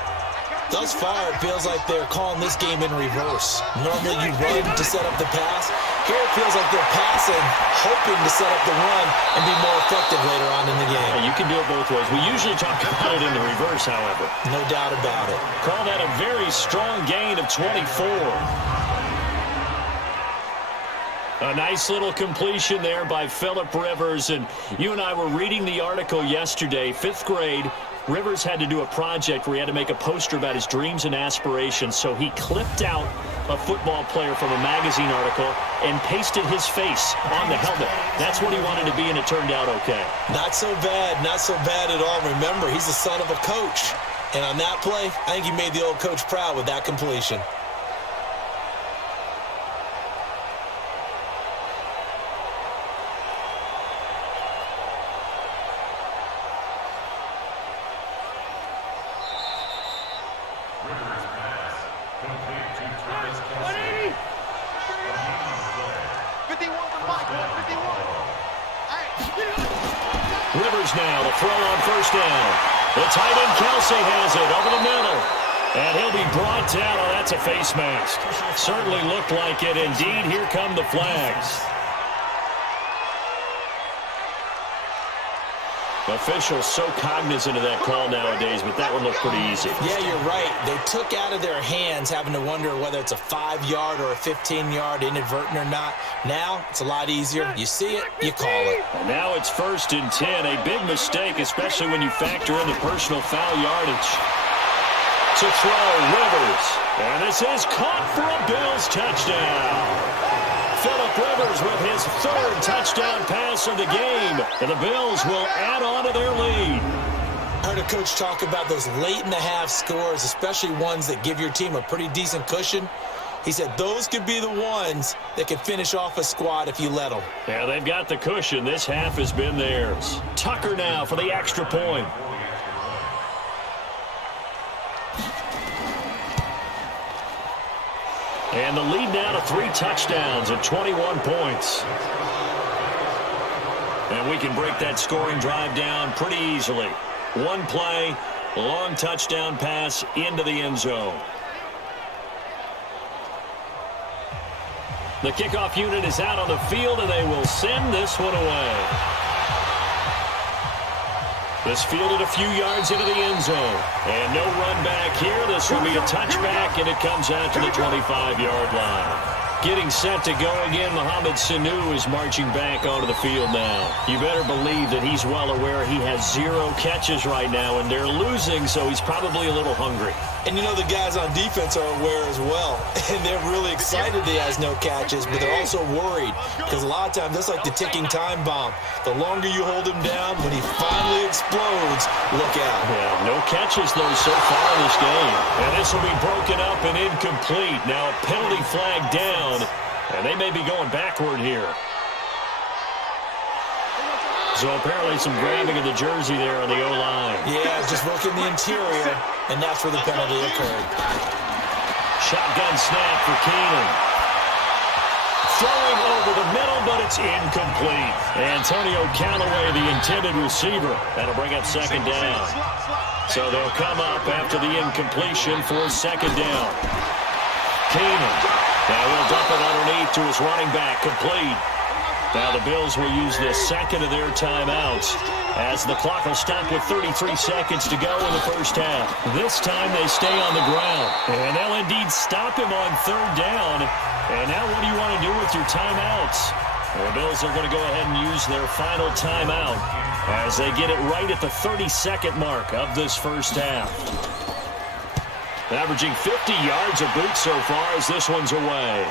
Thus far, it feels like they're calling this game in reverse. Normally you run to set up the pass. Here it feels like they're passing, hoping to set up the run and be more effective later on in the game. You can do it both ways. We usually talk about it in the reverse, however. No doubt about it. Call that a very strong gain of 24. A nice little completion there by Phillip Rivers. And you and I were reading the article yesterday, 5th grade. Rivers had to do a project where he had to make a poster about his dreams and aspirations, so he clipped out a football player from a magazine article and pasted his face on the helmet. That's what he wanted to be, and it turned out okay. Not so bad at all. Remember, he's the son of a coach. And on that play, I think he made the old coach proud with that completion. Rivers now, the throw on first down. The tight end Kelsey has it over the middle. And he'll be brought down. Oh, that's a face mask. Certainly looked like it. Indeed, here come the flags. Officials so cognizant of that call nowadays, but that one looked pretty easy. Yeah, you're right. They took out of their hands having to wonder whether it's a 5-yard or a 15-yard inadvertent or not. Now, it's a lot easier. You see it, you call it. And now it's 1st and 10. A big mistake, especially when you factor in the personal foul yardage. To throw, Rivers. And this is caught for a Bills touchdown. Phillip Rivers with his 3rd touchdown pass of the game. And the Bills will add on to their lead. I heard a coach talk about those late-in-the-half scores, especially ones that give your team a pretty decent cushion. He said those could be the ones that can finish off a squad if you let them. Yeah, they've got the cushion. This half has been theirs. Tucker now for the extra point. And the lead now to 3 touchdowns at 21 points. And we can break that scoring drive down pretty easily. One play, long touchdown pass into the end zone. The kickoff unit is out on the field, and they will send this one away. This fielded a few yards into the end zone. And no run back here. This will be a touchback, and it comes out to the 25-yard line. Getting set to go again, Mohamed Sanu is marching back onto the field now. You better believe that he's well aware he has 0 catches right now, and they're losing, so he's probably a little hungry. And you know the guys on defense are aware as well. And they're really excited he has no catches, but they're also worried. Because a lot of times, that's like the ticking time bomb. The longer you hold him down, when he finally explodes, look out. Yeah, no catches, though, so far in this game. And this will be broken up and incomplete. Now a penalty flag down, and they may be going backward here. So apparently some grabbing of the jersey there on the O-line. Yeah, just working the interior, and that's where the penalty occurred. Shotgun snap for Keenan. Throwing over the middle, but it's incomplete. Antonio Callaway, the intended receiver. That'll bring up second down. So they'll come up after the incompletion for second down. Keenan. Now he'll dump it underneath to his running back, complete. Now the Bills will use the second of their timeouts as the clock will stop with 33 seconds to go in the first half. This time they stay on the ground, and they'll indeed stop him on third down. And now what do you want to do with your timeouts? The Bills are going to go ahead and use their final timeout as they get it right at the 30-second mark of this first half. Averaging 50 yards a boot so far as this one's away.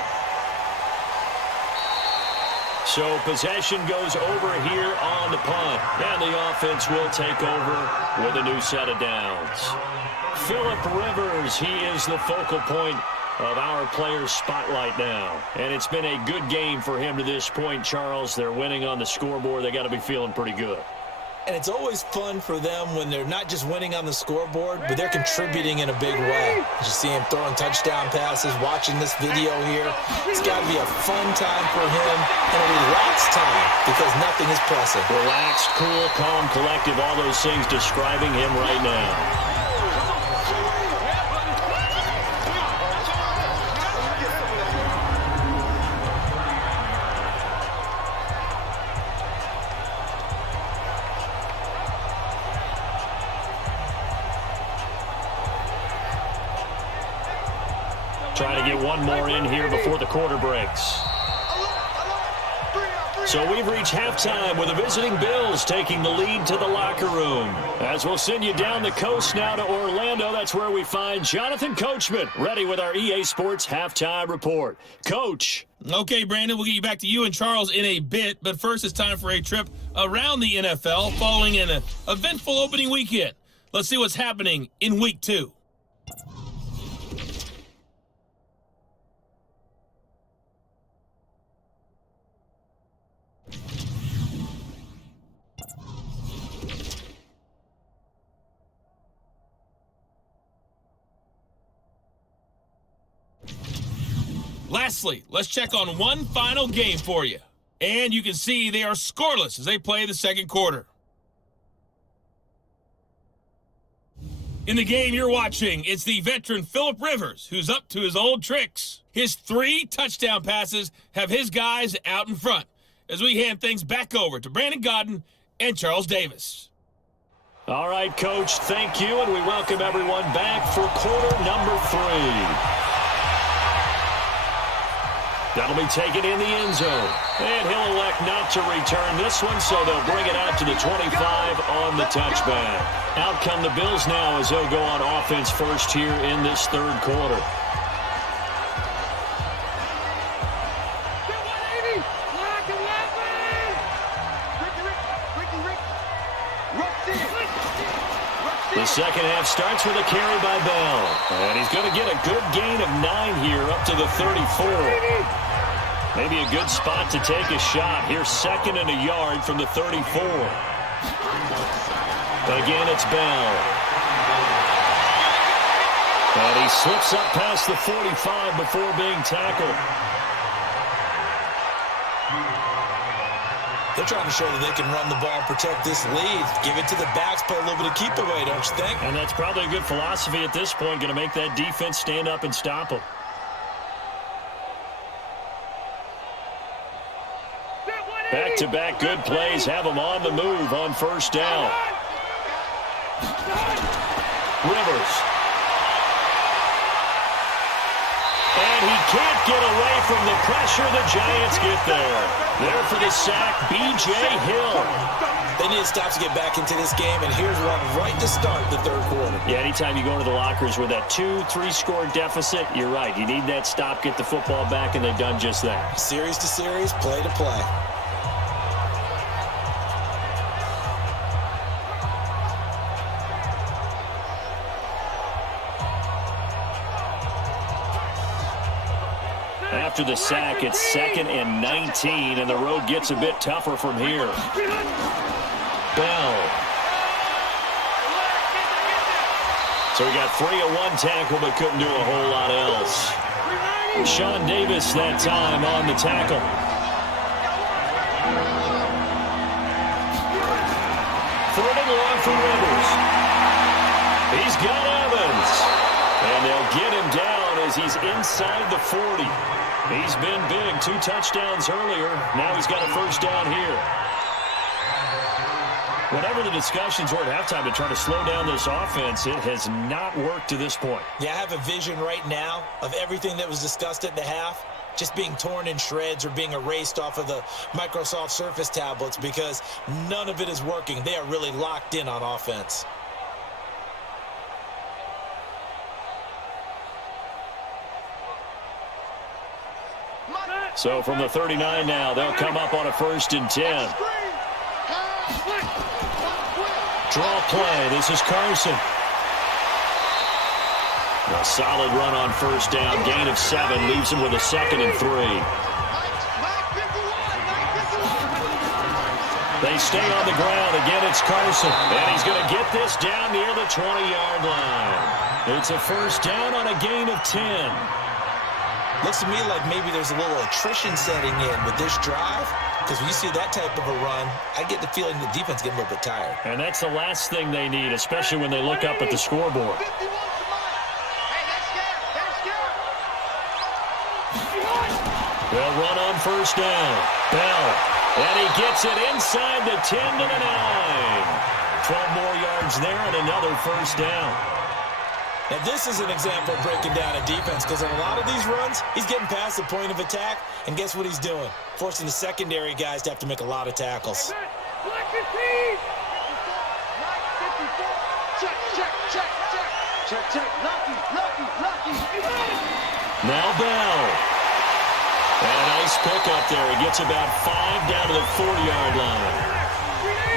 So possession goes over here on the punt, and the offense will take over with a new set of downs. Phillip Rivers, he is the focal point of our players' spotlight now. And it's been a good game for him to this point, Charles. They're winning on the scoreboard. They got to be feeling pretty good. And it's always fun for them when they're not just winning on the scoreboard, but they're contributing in a big way. You see him throwing touchdown passes, watching this video here. It's got to be a fun time for him and a relaxed time because nothing is pressing. Relaxed, cool, calm, collective, all those things describing him right now. Trying to get one more in here before the quarter breaks. So we've reached halftime with the visiting Bills taking the lead to the locker room. As we'll send you down the coast now to Orlando, that's where we find Jonathan Coachman, ready with our EA Sports halftime report. Coach. Okay, Brandon, we'll get you back to you and Charles in a bit, but first it's time for a trip around the NFL following an eventful opening weekend. Let's see what's happening in Week 2. Lastly, let's check on one final game for you. And you can see they are scoreless as they play the second quarter. In the game you're watching, it's the veteran Phillip Rivers who's up to his old tricks. His 3 touchdown passes have his guys out in front as we hand things back over to Brandon Godden and Charles Davis. All right, Coach, thank you, and we welcome everyone back for quarter number 3. That'll be taken in the end zone. And he'll elect not to return this one, so they'll bring it out to the 25 on the touchback. Out come the Bills now as they'll go on offense first here in this third quarter. The second half starts with a carry by Bell. And he's going to get a good gain of 9 here up to the 34. Maybe a good spot to take a shot. Here's second and a yard from the 34. Again, it's Bell. And he slips up past the 45 before being tackled. They're trying to show that they can run the ball and protect this lead. Give it to the backs, play a little bit of keep away, don't you think? And that's probably a good philosophy at this point, going to make that defense stand up and stop them. Back-to-back good plays have them on the move on first down. Rivers. And he can't get away from the pressure. The Giants get there. There for the sack, B.J. Hill. They need to stop to get back into this game, and here's one right to start the third quarter. Yeah, anytime you go into the lockers with that 2-3 score deficit, you're right. You need that stop, get the football back, and they've done just that. Series to series, play to play. After the sack, it's 2nd and 19, and the road gets a bit tougher from here. Bell. So we got 3 of 1 tackle, but couldn't do a whole lot else. Sean Davis that time on the tackle. Third and long for Rivers. He's got Evans. And they'll get him down as he's inside the 40. He's been big, 2 touchdowns earlier. Now he's got a first down here. Whatever the discussions were at halftime to try to slow down this offense, it has not worked to this point. Yeah, I have a vision right now of everything that was discussed at the half just being torn in shreds or being erased off of the Microsoft Surface tablets because none of it is working. They are really locked in on offense. So from the 39 now, they'll come up on a 1st and 10. Draw play. This is Carson. A solid run on first down. Gain of 7. Leaves him with a 2nd and 3. They stay on the ground. Again, it's Carson. And he's going to get this down near the 20-yard line. It's a first down on a gain of 10. Looks to me like maybe there's a little attrition setting in with this drive. Because when you see that type of a run, I get the feeling the defense getting a little bit tired. And that's the last thing they need, especially when they look up at the scoreboard. They'll run on first down. Bell. And he gets it inside the 10 to the 9. 12 more yards there and another first down. Now, this is an example of breaking down a defense because on a lot of these runs, he's getting past the point of attack, and guess what he's doing? Forcing the secondary guys to have to make a lot of tackles. Now Bell. And a nice pickup there. He gets about 5 down to the 40-yard line.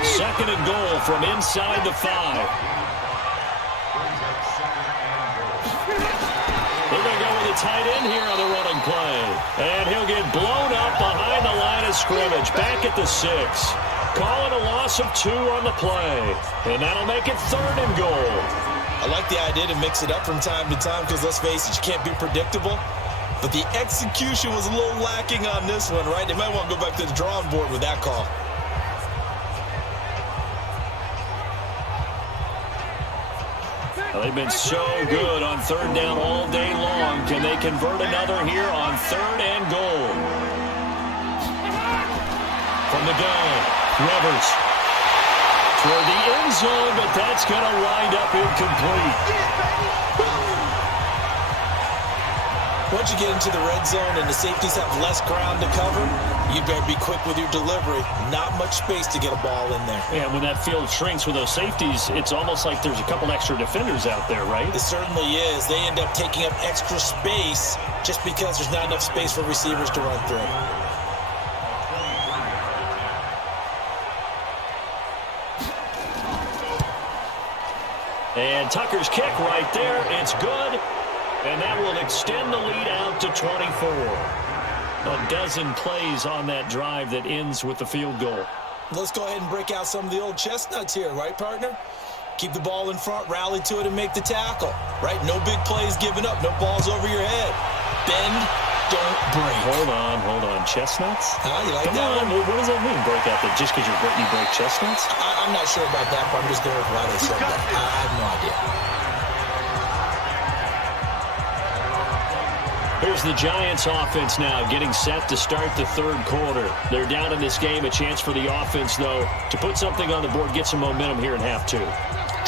2nd and goal from inside the 5. They're going to go with a tight end here on the running play. And he'll get blown up behind the line of scrimmage. Back at the 6. Call it a loss of 2 on the play. And that'll make it 3rd and goal. I like the idea to mix it up from time to time because, let's face it, you can't be predictable. But the execution was a little lacking on this one, right? They might want to go back to the drawing board with that call. Well, they've been so good on 3rd down all day long. Can they convert another here on 3rd and goal? From the gun, Rivers. Toward the end zone, but that's going to wind up incomplete. Once you get into the red zone and the safeties have less ground to cover, you better be quick with your delivery. Not much space to get a ball in there. Yeah, when that field shrinks with those safeties, it's almost like there's a couple extra defenders out there, right? It certainly is. They end up taking up extra space just because there's not enough space for receivers to run through. And Tucker's kick right there. It's good. And that will extend the lead out to 24. A dozen plays on that drive that ends with the field goal. Let's go ahead and break out some of the old chestnuts here, right, partner? Keep the ball in front, rally to it, and make the tackle, right? No big plays given up, no balls over your head. Bend, don't break. Hold on. Chestnuts? You like Come that on. one? What does that mean, break out? That just because you break chestnuts? I'm not sure about that, but I'm just going with why they said that. I have no idea. Here's the Giants offense now getting set to start the 3rd quarter. They're down in this game. A chance for the offense, though, to put something on the board, get some momentum here in half 2.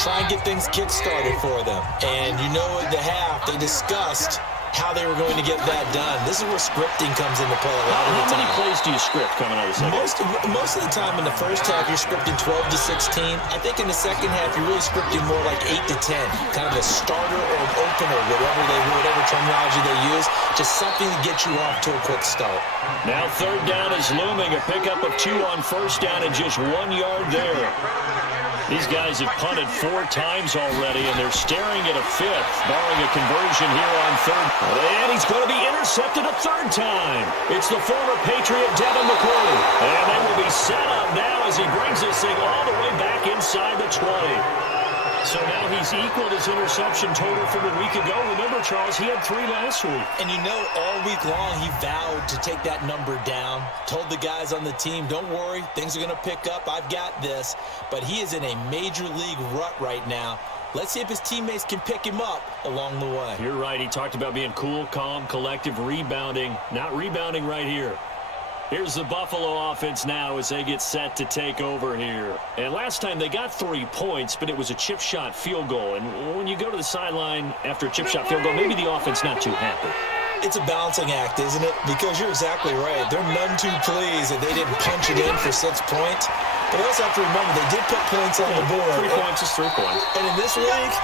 try and get things kick-started for them. And you know at the half, they discussed how they were going to get that done. This is where scripting comes into play a lot of the time. How many plays do you script coming out of the second? Most of the time in the first half, you're scripting 12 to 16. I think in the second half, you're really scripting more like 8 to 10. Kind of a starter or an opener, whatever terminology they use. Just something to get you off to a quick start. Now third down is looming. A pickup of 2 on first down and just 1 yard there. These guys have punted 4 times already, and they're staring at a 5th, barring a conversion here on third. And he's going to be intercepted a 3rd time. It's the former Patriot Devin McCourty. And they will be set up now as he brings this thing all the way back inside the 20. So now he's equaled his interception total from a week ago. Remember, Charles, he had 3 last week. And you know, all week long, he vowed to take that number down. Told the guys on the team, don't worry, things are going to pick up. I've got this. But he is in a major league rut right now. Let's see if his teammates can pick him up along the way. You're right. He talked about being cool, calm, collective, rebounding. Not rebounding right here. Here's the Buffalo offense now as they get set to take over here. And last time they got 3 points, but it was a chip shot field goal. And when you go to the sideline after a chip shot field goal, maybe the offense not too happy. It's a balancing act, isn't it? Because you're exactly right. They're none too pleased that they didn't punch it in for 6 points. But we also have to remember they did put points on the board. 3 points is 3 points. And in this league,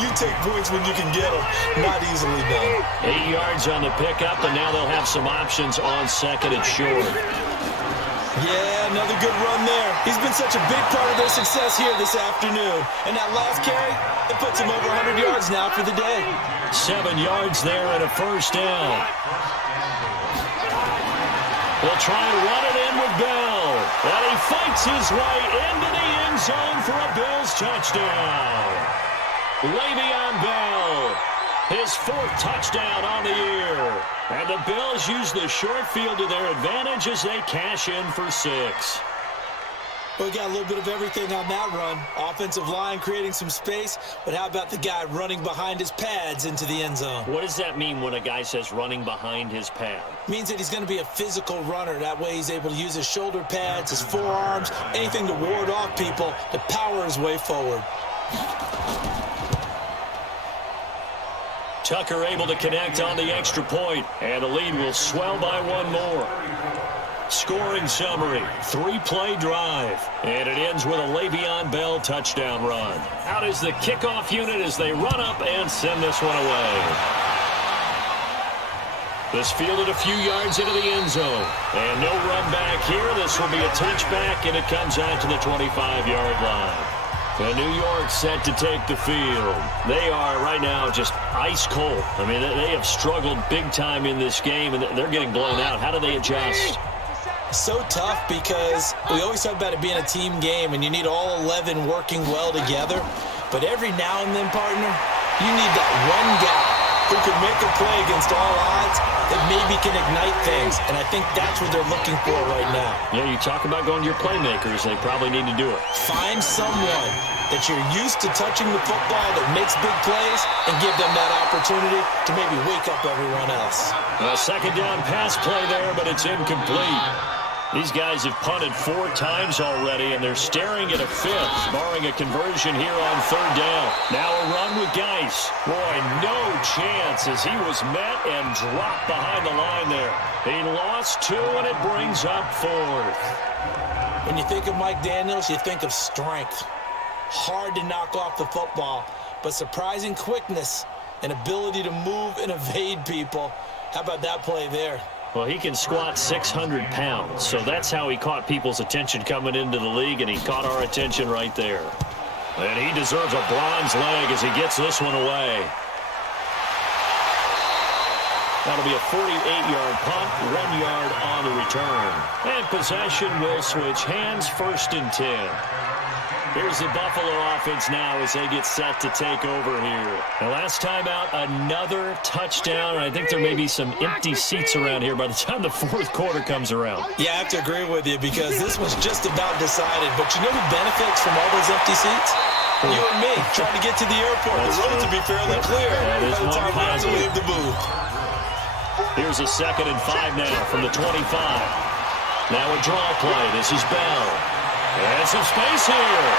you take points when you can get them. Not easily done. 8 yards on the pickup, and now they'll have some options on 2nd and short. Yeah, another good run there. He's been such a big part of their success here this afternoon. And that last carry, it puts him over 100 yards now for the day. 7 yards there and a 1st down. They'll try and run it in with Bell. And he fights his way into the end zone for a Bills touchdown. Le'Veon Bell, his 4th touchdown on the year. And the Bills use the short field to their advantage as they cash in for 6. We got a little bit of everything on that run. Offensive line creating some space, but how about the guy running behind his pads into the end zone? What does that mean when a guy says running behind his pad? Means that he's going to be a physical runner. That way he's able to use his shoulder pads, his forearms, anything to ward off people to power his way forward. Tucker able to connect on the extra point, and the lead will swell by 1 more. Scoring summary, 3-play drive, and it ends with a Le'Veon Bell touchdown run. Out is the kickoff unit as they run up and send this one away. This fielded a few yards into the end zone, and no run back here. This will be a touchback, and it comes out to the 25-yard line. And New York set to take the field. They are right now just ice cold. I mean, they have struggled big time in this game, and they're getting blown out. How do they adjust? So tough because we always talk about it being a team game, and you need all 11 working well together. But every now and then, partner, you need that one guy who can make a play against all odds that maybe can ignite things. And I think that's what they're looking for right now. Yeah, you talk about going to your playmakers. They probably need to do it. Find someone that you're used to touching the football that makes big plays and give them that opportunity to maybe wake up everyone else. A 2nd down pass play there, but it's incomplete. These guys have punted 4 times already, and they're staring at a 5th, barring a conversion here on 3rd down. Now a run with Geis. Boy, no chance as he was met and dropped behind the line there. He lost 2, and it brings up 4th. When you think of Mike Daniels, you think of strength. Hard to knock off the football, but surprising quickness and ability to move and evade people. How about that play there? Well, he can squat 600 pounds, so that's how he caught people's attention coming into the league, and he caught our attention right there. And he deserves a bronze leg as he gets this one away. That'll be a 48-yard punt, 1 yard on the return. And possession will switch hands, 1st and 10. Here's the Buffalo offense now as they get set to take over here. And last time out, another touchdown. And I think there may be some empty seats around here by the time the 4th quarter comes around. Yeah, I have to agree with you because this was just about decided. But you know who benefits from all those empty seats? You and me, trying to get to the airport. The road to be fairly clear by the time we have to leave the booth. Here's a 2nd and 5 now from the 25. Now a draw play. This is Bell. And some space here.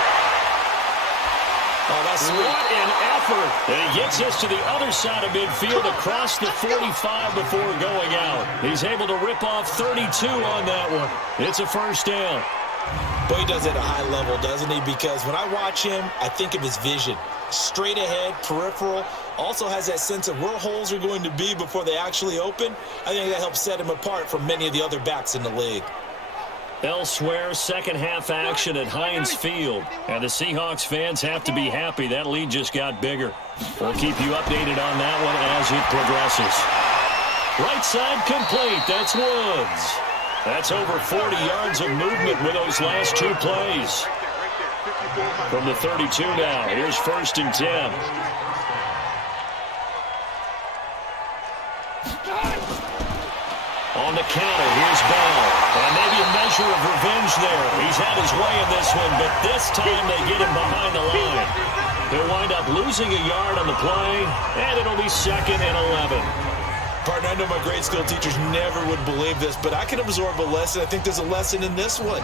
Oh, that's sweet. What an effort. And he gets us to the other side of midfield across the 45 before going out. He's able to rip off 32 on that one. It's a first down. But he does it at a high level, doesn't he? Because when I watch him, I think of his vision. Straight ahead, peripheral. Also has that sense of where holes are going to be before they actually open. I think that helps set him apart from many of the other backs in the league. Elsewhere, second half action at Heinz Field. And the Seahawks fans have to be happy. That lead just got bigger. We'll keep you updated on that one as it progresses. Right side complete. That's Woods. That's over 40 yards of movement with those last two plays. From the 32 now, here's 1st and 10. On the counter, here's Bell. And maybe a measure of revenge there. He's had his way in this one, but this time they get him behind the line. He'll wind up losing a yard on the play, and it'll be 2nd and 11. Partner, I know my grade school teachers never would believe this, but I can absorb a lesson. I think there's a lesson in this one.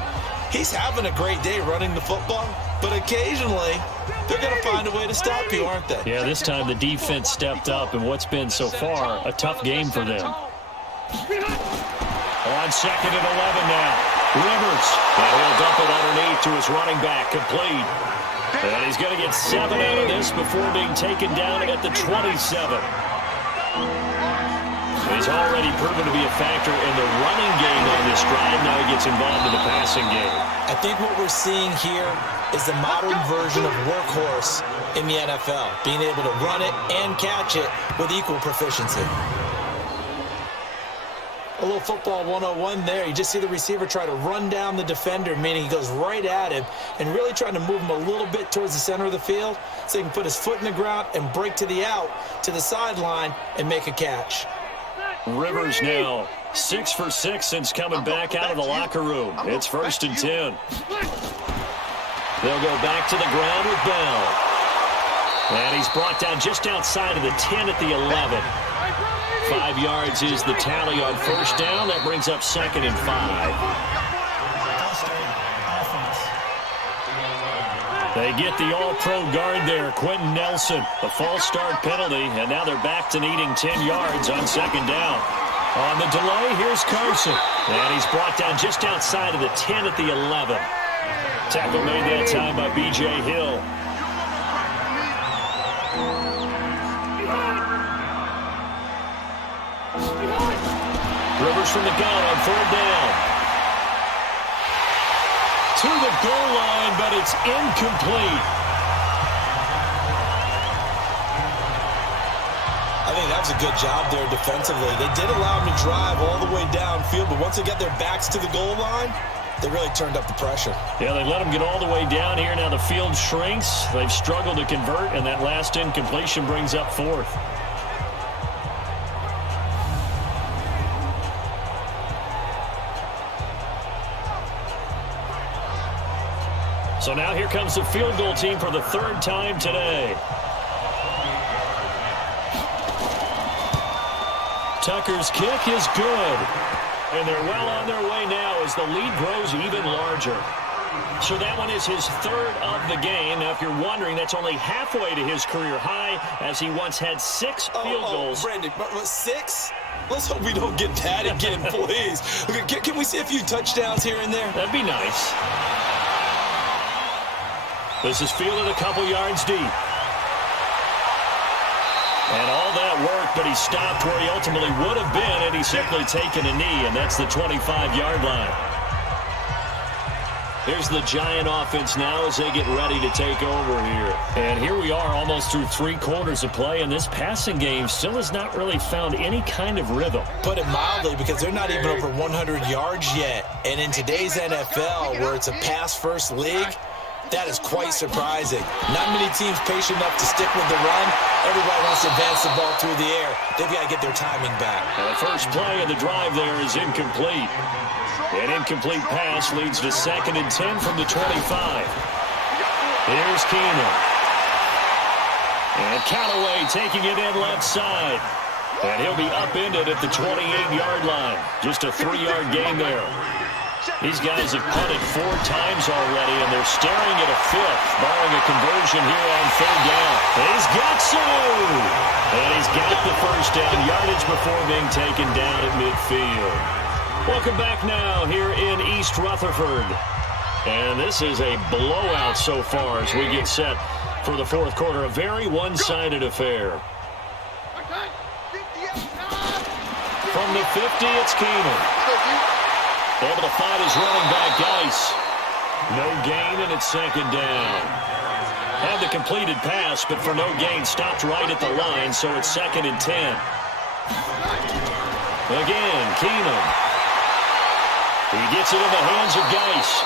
He's having a great day running the football, but occasionally they're going to find a way to stop you, aren't they? Yeah, this time the defense stepped up in what's been so far a tough game for them. On 2nd and 11 now. Rivers. And he'll dump it underneath to his running back. Complete. And he's going to get 7 out of this before being taken down at the 27. He's already proven to be a factor in the running game on this drive. Now he gets involved in the passing game. I think what we're seeing here is the modern version of workhorse in the NFL, being able to run it and catch it with equal proficiency. A little football 101 there. You just see the receiver try to run down the defender, meaning he goes right at him and really trying to move him a little bit towards the center of the field so he can put his foot in the ground and break to the out, to the sideline, and make a catch. Rivers now 6 for 6 since coming back out of the locker room. It's 1st and 10. They'll go back to the ground with Bell. And he's brought down just outside of the 10 at the 11. 5 yards is the tally on 1st down. That brings up 2nd and 5. They get the all-pro guard there, Quentin Nelson. A false start penalty, and now they're back to needing 10 yards on 2nd down. On the delay, here's Carson. And he's brought down just outside of the 10 at the 11. Tackle made that time by B.J. Hill. Rivers from the gun on 3rd down. To the goal line, but it's incomplete. I think that was a good job there defensively. They did allow him to drive all the way downfield, but once they got their backs to the goal line, they really turned up the pressure. Yeah, they let him get all the way down here. Now the field shrinks. They've struggled to convert, and that last incompletion brings up 4th. So now here comes the field goal team for the 3rd time today. Tucker's kick is good. And they're well on their way now as the lead grows even larger. So that one is his 3rd of the game. Now, if you're wondering, that's only halfway to his career high, as he once had 6 field goals. Brandon, 6? Let's hope we don't get that again, please. Can we see a few touchdowns here and there? That'd be nice. This is fielded a couple yards deep. And all that work, but he stopped where he ultimately would have been, and he's simply taken a knee, and that's the 25-yard line. Here's the Giant offense now as they get ready to take over here. And here we are almost through 3 quarters of play, and this passing game still has not really found any kind of rhythm. Put it mildly, because they're not even over 100 yards yet. And in today's NFL, where it's a pass-first league, that is quite surprising. Not many teams patient enough to stick with the run. Everybody wants to advance the ball through the air. They've got to get their timing back. And the first play of the drive there is incomplete. An incomplete pass leads to 2nd and 10 from the 25. Here's Keenan. And Callaway taking it in left side. And he'll be upended at the 28-yard line. Just a 3-yard gain there. These guys have punted 4 times already, and they're staring at a 5th, barring a conversion here on 3rd down. He's got Sanu! And he's got the first down, yardage before being taken down at midfield. Welcome back now here in East Rutherford. And this is a blowout so far as we get set for the 4th quarter. A very one-sided affair. From the 50, it's Keenan. Able to find his running back, Geis. No gain, and it's 2nd down. Had the completed pass, but for no gain, stopped right at the line, so it's 2nd and 10. Again, Keenan. He gets it in the hands of Geis.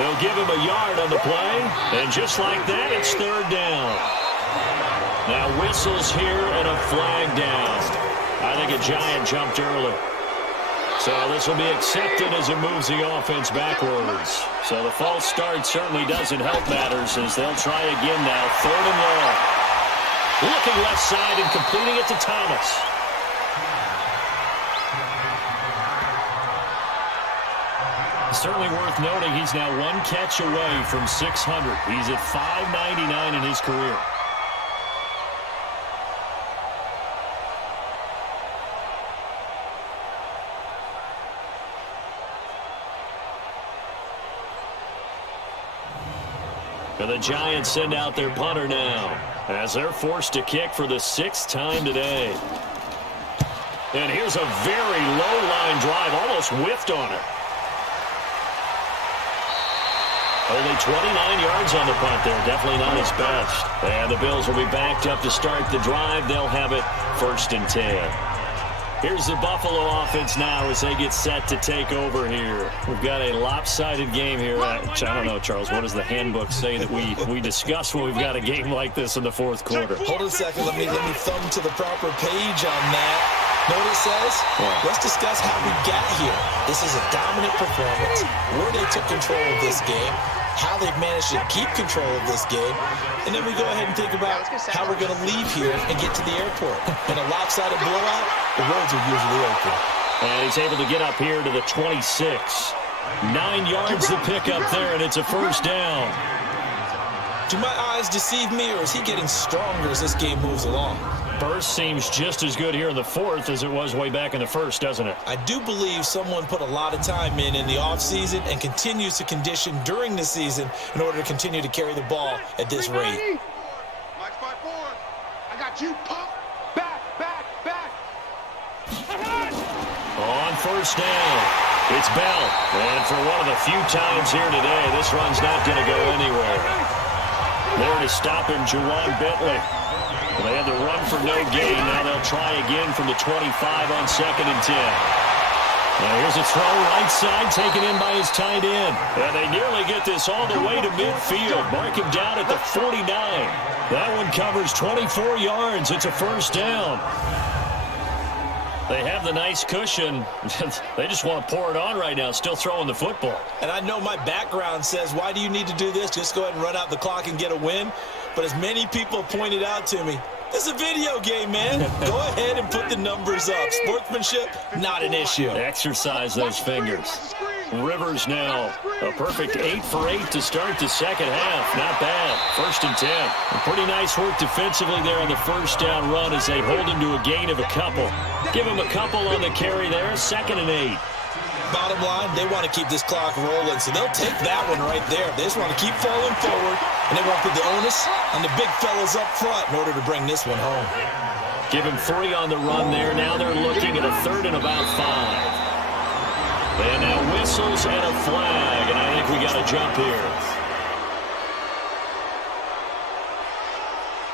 They'll give him a yard on the play, and just like that, it's 3rd down. Now whistles here and a flag down. I think a Giant jumped early. So this will be accepted as it moves the offense backwards. So the false start certainly doesn't help matters as they'll try again now. 3rd and long. Looking left side and completing it to Thomas. Certainly worth noting he's now 1 catch away from 600. He's at 599 in his career. And the Giants send out their punter now as they're forced to kick for the 6th time today. And here's a very low-line drive, almost whiffed on it. Only 29 yards on the punt there. Definitely not his best. And the Bills will be backed up to start the drive. They'll have it 1st and 10. Here's the Buffalo offense now as they get set to take over here. We've got a lopsided game here. I don't know, Charles, what does the handbook say that we discuss when we've got a game like this in the 4th quarter? Hold on a second. Let me thumb to the proper page on that. Know what it says? Yeah. Let's discuss how we got here. This is a dominant performance, where they took control of this game, how they've managed to keep control of this game, and then we go ahead and think about how we're going to leave here and get to the airport. In a lopsided blowout, the roads are usually open. And he's able to get up here to the 26. 9 yards to pick up there, and it's a 1st down. Do my eyes deceive me, or is he getting stronger as this game moves along? Burst seems just as good here in the 4th as it was way back in the 1st, doesn't it? I do believe someone put a lot of time in the offseason and continues to condition during the season in order to continue to carry the ball at this rate. Mike 5-4. I got you, pump. Back. On 1st down, it's Bell. And for one of the few times here today, this run's not going to go anywhere. There to stop him, Juwan Bentley. Well, they had the run for no gain. Now they'll try again from the 25 on 2nd and 10. Now here's a throw right side taken in by his tight end. And they nearly get this all the way to midfield. Mark him down at the 49. That one covers 24 yards. It's a 1st down. They have the nice cushion. They just want to pour it on right now, still throwing the football. And I know my background says, why do you need to do this? Just go ahead and run out the clock and get a win. But as many people pointed out to me, this is a video game, man. Go ahead and put the numbers up. Sportsmanship, not an issue. Exercise those fingers. Rivers now, a perfect 8 for 8 to start the 2nd half. Not bad. 1st and 10. And pretty nice work defensively there on the 1st down run as they hold him to a gain of a couple. Give him a couple on the carry there. 2nd and 8. Bottom line, they want to keep this clock rolling, so they'll take that one right there. They just want to keep falling forward, and they want to put the onus on the big fellas up front in order to bring this one home. Give him 3 on the run there. Now they're looking at a 3rd and about 5. And now whistles and a flag, and I think we got a jump here.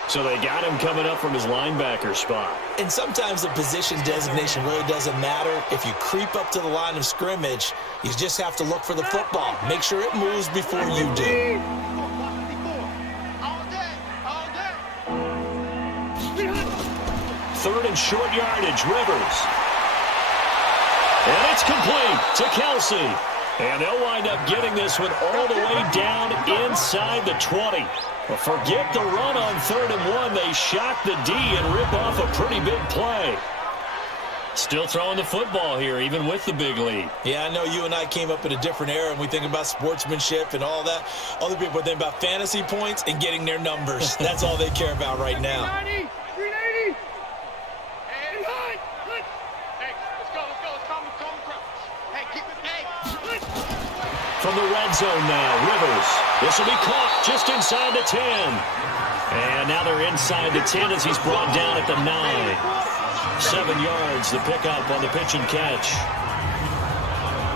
So they got him coming up from his linebacker spot. And sometimes the position designation really doesn't matter. If you creep up to the line of scrimmage, you just have to look for the football. Make sure it moves before you do. Third and short yardage, Rivers. And it's complete to Kelsey. And they'll wind up getting this one all the way down inside the 20. Well, forget the run on 3rd and 1. They shock the D and rip off a pretty big play. Still throwing the football here, even with the big lead. Yeah, I know you and I came up in a different era, and we think about sportsmanship and all that. Other people think about fantasy points and getting their numbers. That's all they care about right now. 390. And hunt. Hey, let's go. Calm crowd. Hey, keep it. Hey. From the red zone now, Rivers. This will be caught just inside the 10. And now they're inside the 10 as he's brought down at the 9. 7 yards, the pickup on the pitch and catch.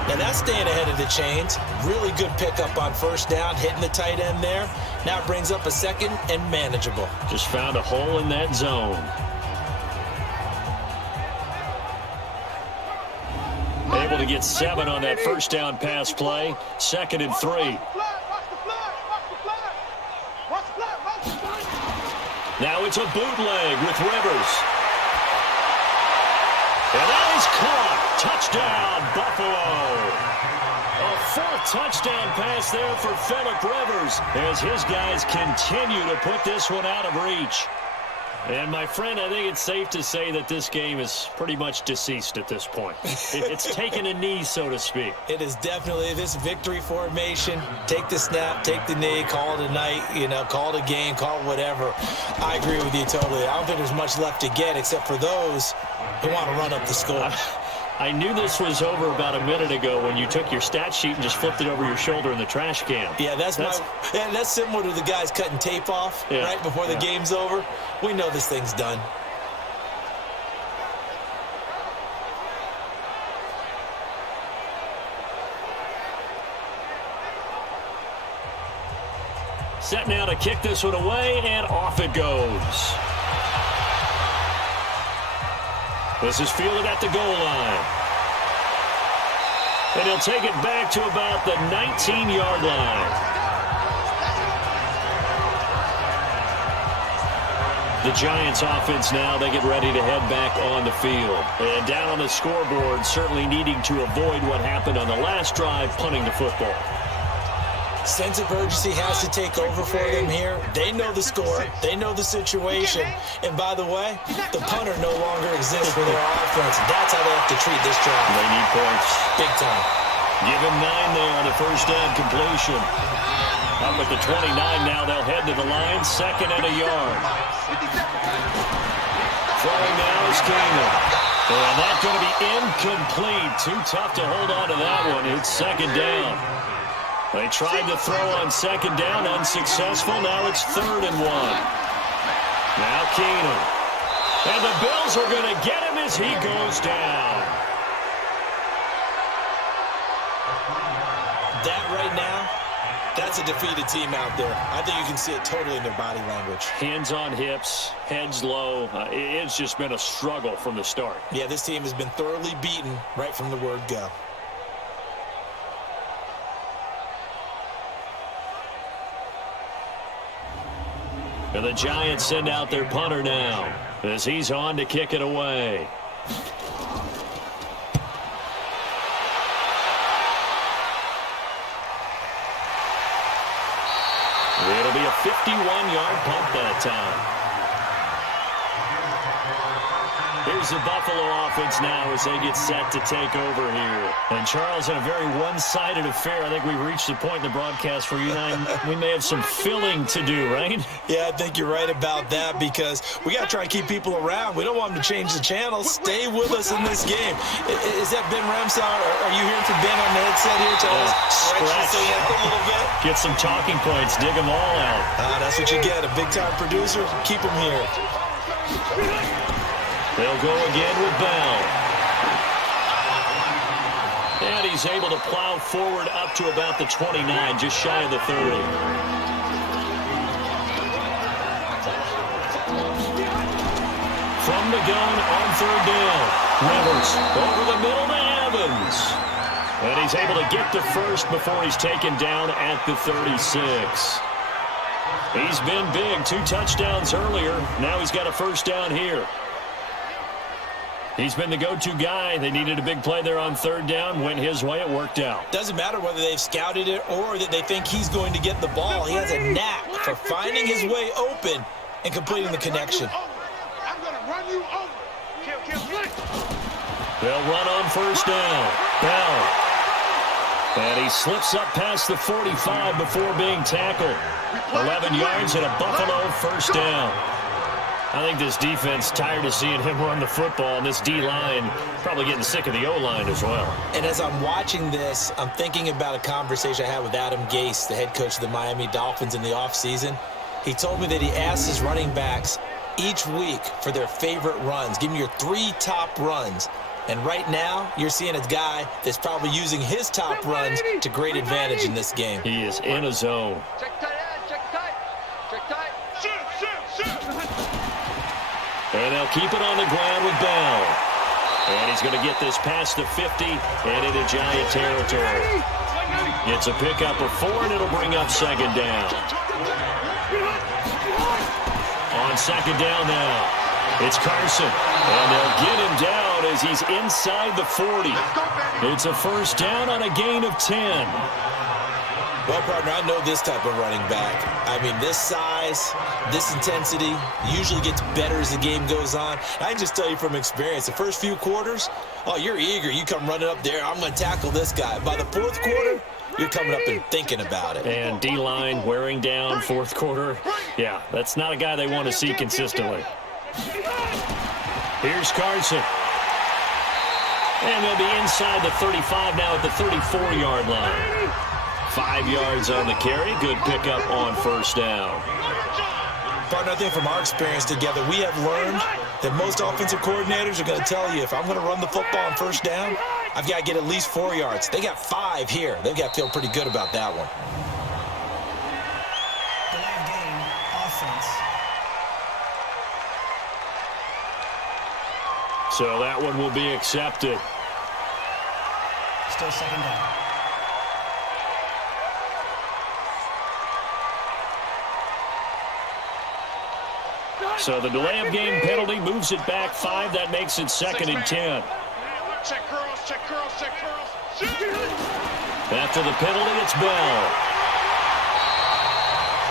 Now that's staying ahead of the chains. Really good pickup on first down, hitting the tight end there. Now it brings up a second and manageable. Just found a hole in that zone. Able to get 7 on that first down pass play. 2nd and 3. Now it's a bootleg with Rivers. And that is caught. Touchdown, Buffalo. A 4th touchdown pass there for Phillip Rivers as his guys continue to put this one out of reach. And, my friend, I think it's safe to say that this game is pretty much deceased at this point. It's taken a knee, so to speak. It is definitely this victory formation. Take the snap, take the knee, call it a night, call it a game, call it whatever. I agree with you totally. I don't think there's much left to get except for those who want to run up the score. I knew this was over about a minute ago when you took your stat sheet and just flipped it over your shoulder in the trash can. Yeah, that's similar to the guys cutting tape off right before the game's over. We know this thing's done. Set now to kick this one away, and off it goes. This is fielded at the goal line. And he'll take it back to about the 19-yard line. The Giants offense now, they get ready to head back on the field. And down on the scoreboard, certainly needing to avoid what happened on the last drive, punting the football. Sense of urgency has to take over for them here. They know the score. They know the situation. And by the way, the punter no longer exists for their offense. That's how they have to treat this drive. They need points. Big time. Give him 9 there on the first down completion. Up at the 29 now, they'll head to the line. 2nd and a yard. Throwing now is Keenan. And that's going to be incomplete. Too tough to hold on to that one. It's 2nd down. They tried to throw on 2nd down, unsuccessful. Now it's 3rd and 1. Now Keenan. And the Bills are going to get him as he goes down. That right now, that's a defeated team out there. I think you can see it totally in their body language. Hands on hips, heads low. It's just been a struggle from the start. Yeah, this team has been thoroughly beaten right from the word go. And the Giants send out their punter now as he's on to kick it away. It'll be a 51-yard punt that time. Here's the Buffalo offense now as they get set to take over here. And, Charles, in a very one-sided affair, I think we've reached the point in the broadcast where you and I, we may have some filling to do, right? Yeah, I think you're right about that because we got to try and keep people around. We don't want them to change the channel. Stay with us in this game. Is that Ben Ramsar? Are you hearing from Ben on the headset here? Scratch a little bit. Get some talking points. Dig them all out. That's what you get. A big-time producer. Keep him here. They'll go again with Bell. And he's able to plow forward up to about the 29, just shy of the 30. From the gun on 3rd down. Rivers over the middle to Evans. And he's able to get the first before he's taken down at the 36. He's been big. 2 touchdowns earlier. Now he's got a first down here. He's been the go-to guy. They needed a big play there on 3rd down. Went his way. It worked out. Doesn't matter whether they've scouted it or that they think he's going to get the ball. He has a knack for finding his way open and completing the connection. I'm going to run you over. Kill. They'll run on first down. Bell. And he slips up past the 45 before being tackled. 11 yards and a Buffalo first down. I think this defense tired of seeing him run the football, and this D-line probably getting sick of the O-line as well. And as I'm watching this, I'm thinking about a conversation I had with Adam Gase, the head coach of the Miami Dolphins in the offseason. He told me that he asked his running backs each week for their favorite runs. Give me your 3 top runs. And right now, you're seeing a guy that's probably using his top runs to great advantage in this game. He is in a zone. Check tight end, check tight. Check tight. Shoot. And they'll keep it on the ground with Bell. And he's going to get this past the 50 and into Giant territory. It's a pickup of 4, and it'll bring up second down. On second down now, it's Carson. And they'll get him down as he's inside the 40. It's a first down on a gain of 10. Well, partner, I know this type of running back. I mean, this size, this intensity usually gets better as the game goes on. I can just tell you from experience, the first few quarters, oh, you're eager. You come running up there, I'm going to tackle this guy. By the fourth quarter, you're coming up and thinking about it. And D-line wearing down fourth quarter. Yeah, that's not a guy they want to see consistently. Here's Carson. And they'll be inside the 35 now at the 34-yard line. 5 yards on the carry. Good pickup on first down. Partner, I think from our experience together, we have learned that most offensive coordinators are going to tell you, if I'm going to run the football on first down, I've got to get at least 4 yards. They got 5 here. They've got to feel pretty good about that one. Delay of game, offense. So that one will be accepted. Still second down. So the delay of game penalty moves it back 5. That makes it second and 10. Check curls, check curls, check curls. Shoot. After the penalty, it's Bell.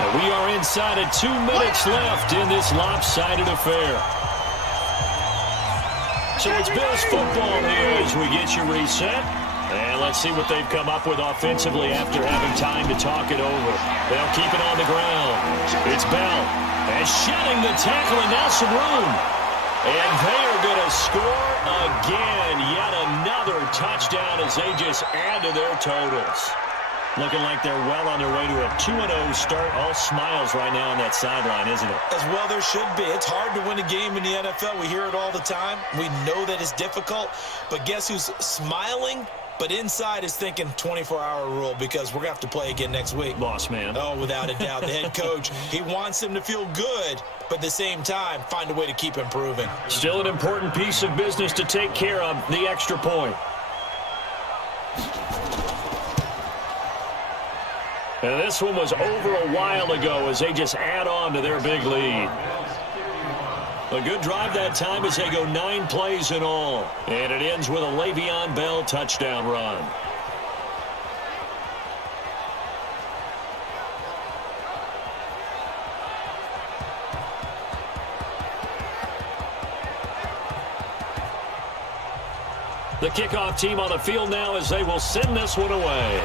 And we are inside of 2 minutes left in this lopsided affair. So it's Bills football here as we get you reset. And let's see what they've come up with offensively after having time to talk it over. They'll keep it on the ground. It's Bell. And shedding the tackle, and now some room. And they are going to score again. Yet another touchdown as they just add to their totals. Looking like they're well on their way to a 2-0 start. All smiles right now on that sideline, isn't it? As well there should be. It's hard to win a game in the NFL. We hear it all the time. We know that it's difficult. But guess who's smiling? But inside is thinking 24-hour rule, because we're going to have to play again next week. Boss man. Oh, without a doubt. The head coach, he wants them to feel good, but at the same time, find a way to keep improving. Still an important piece of business to take care of, the extra point. And this one was over a while ago as they just add on to their big lead. A good drive that time as they go 9 plays in all. And it ends with a Le'Veon Bell touchdown run. The kickoff team on the field now as they will send this one away.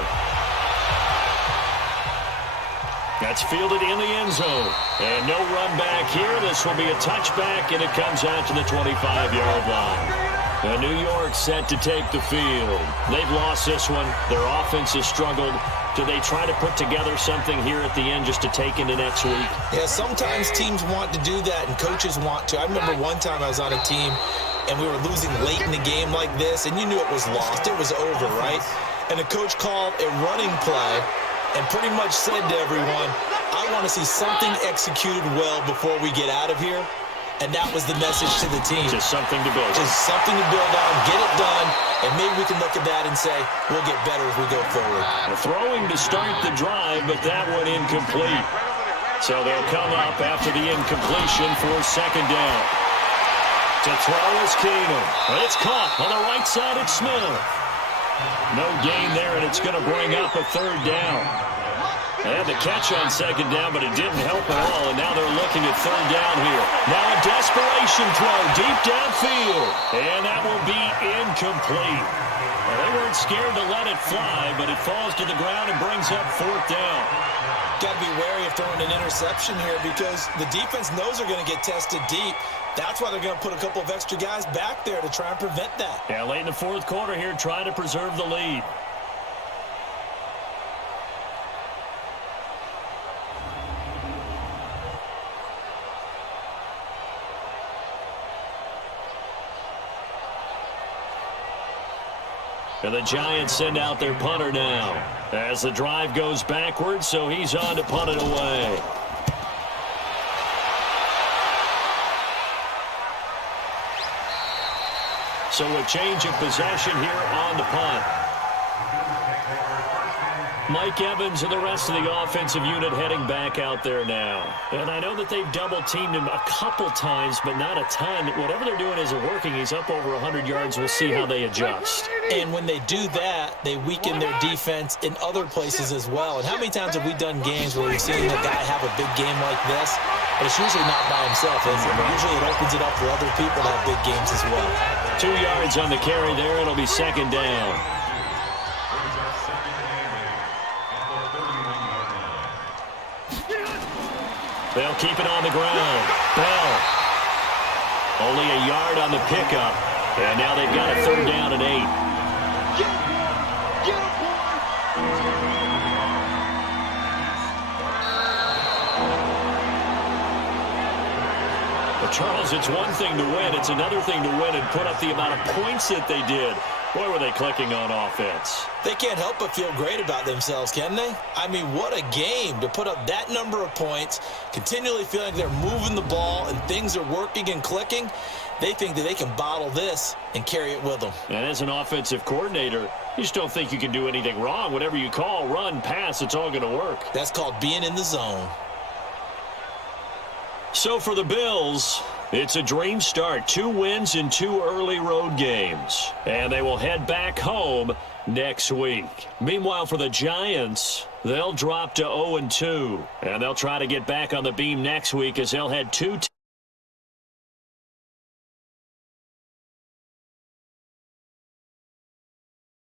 That's fielded in the end zone. And no run back here. This will be a touchback, and it comes out to the 25-yard line. And New York set to take the field. They've lost this one. Their offense has struggled. Do they try to put together something here at the end just to take into next week? Yeah, sometimes teams want to do that, and coaches want to. I remember one time I was on a team, and we were losing late in the game like this, and you knew it was lost. It was over, right? And the coach called a running play and pretty much said to everyone, I want to see something executed well before we get out of here. And that was the message to the team. Just something to build on. Just something to build on, get it done, and maybe we can look at that and say, we'll get better as we go forward. Throwing to start the drive, but that one incomplete. So they'll come up after the incompletion for second down. To throw is Keenum. But it's caught on the right side. It's Smith. No gain there, and it's going to bring up a third down. They had the catch on second down, but it didn't help at all, and now they're looking at third down here. Now a desperation throw deep downfield, and that will be incomplete. Well, they weren't scared to let it fly, but it falls to the ground and brings up fourth down. Got to be wary of throwing an interception here because the defense knows they're going to get tested deep. That's why they're going to put a couple of extra guys back there to try and prevent that. Yeah, late in the fourth quarter here, trying to preserve the lead. And the Giants send out their punter now as the drive goes backwards, so he's on to punt it away. So a change of possession here on the punt. Mike Evans and the rest of the offensive unit heading back out there now. And I know that they've double-teamed him a couple times, but not a ton. Whatever they're doing isn't working. He's up over 100 yards. We'll see how they adjust. And when they do that, they weaken their defense in other places as well. And how many times have we done games where we've seen a guy have a big game like this, but it's usually not by himself, is it? Usually it opens it up for other people to have big games as well. 2 yards on the carry there. It'll be second down. They'll keep it on the ground. Bell. Only a yard on the pickup. And now they've got a third down and 8. But Charles, it's one thing to win. It's another thing to win and put up the amount of points that they did. Boy, were they clicking on offense. They can't help but feel great about themselves, can they? I mean, what a game to put up that number of points, continually feeling like they're moving the ball and things are working and clicking. They think that they can bottle this and carry it with them. And as an offensive coordinator, you just don't think you can do anything wrong. Whatever you call, run, pass, it's all going to work. That's called being in the zone. So for the Bills, it's a dream start. 2 wins in 2 early road games. And they will head back home next week. Meanwhile, for the Giants, they'll drop to 0-2. And they'll try to get back on the beam next week as they'll head 2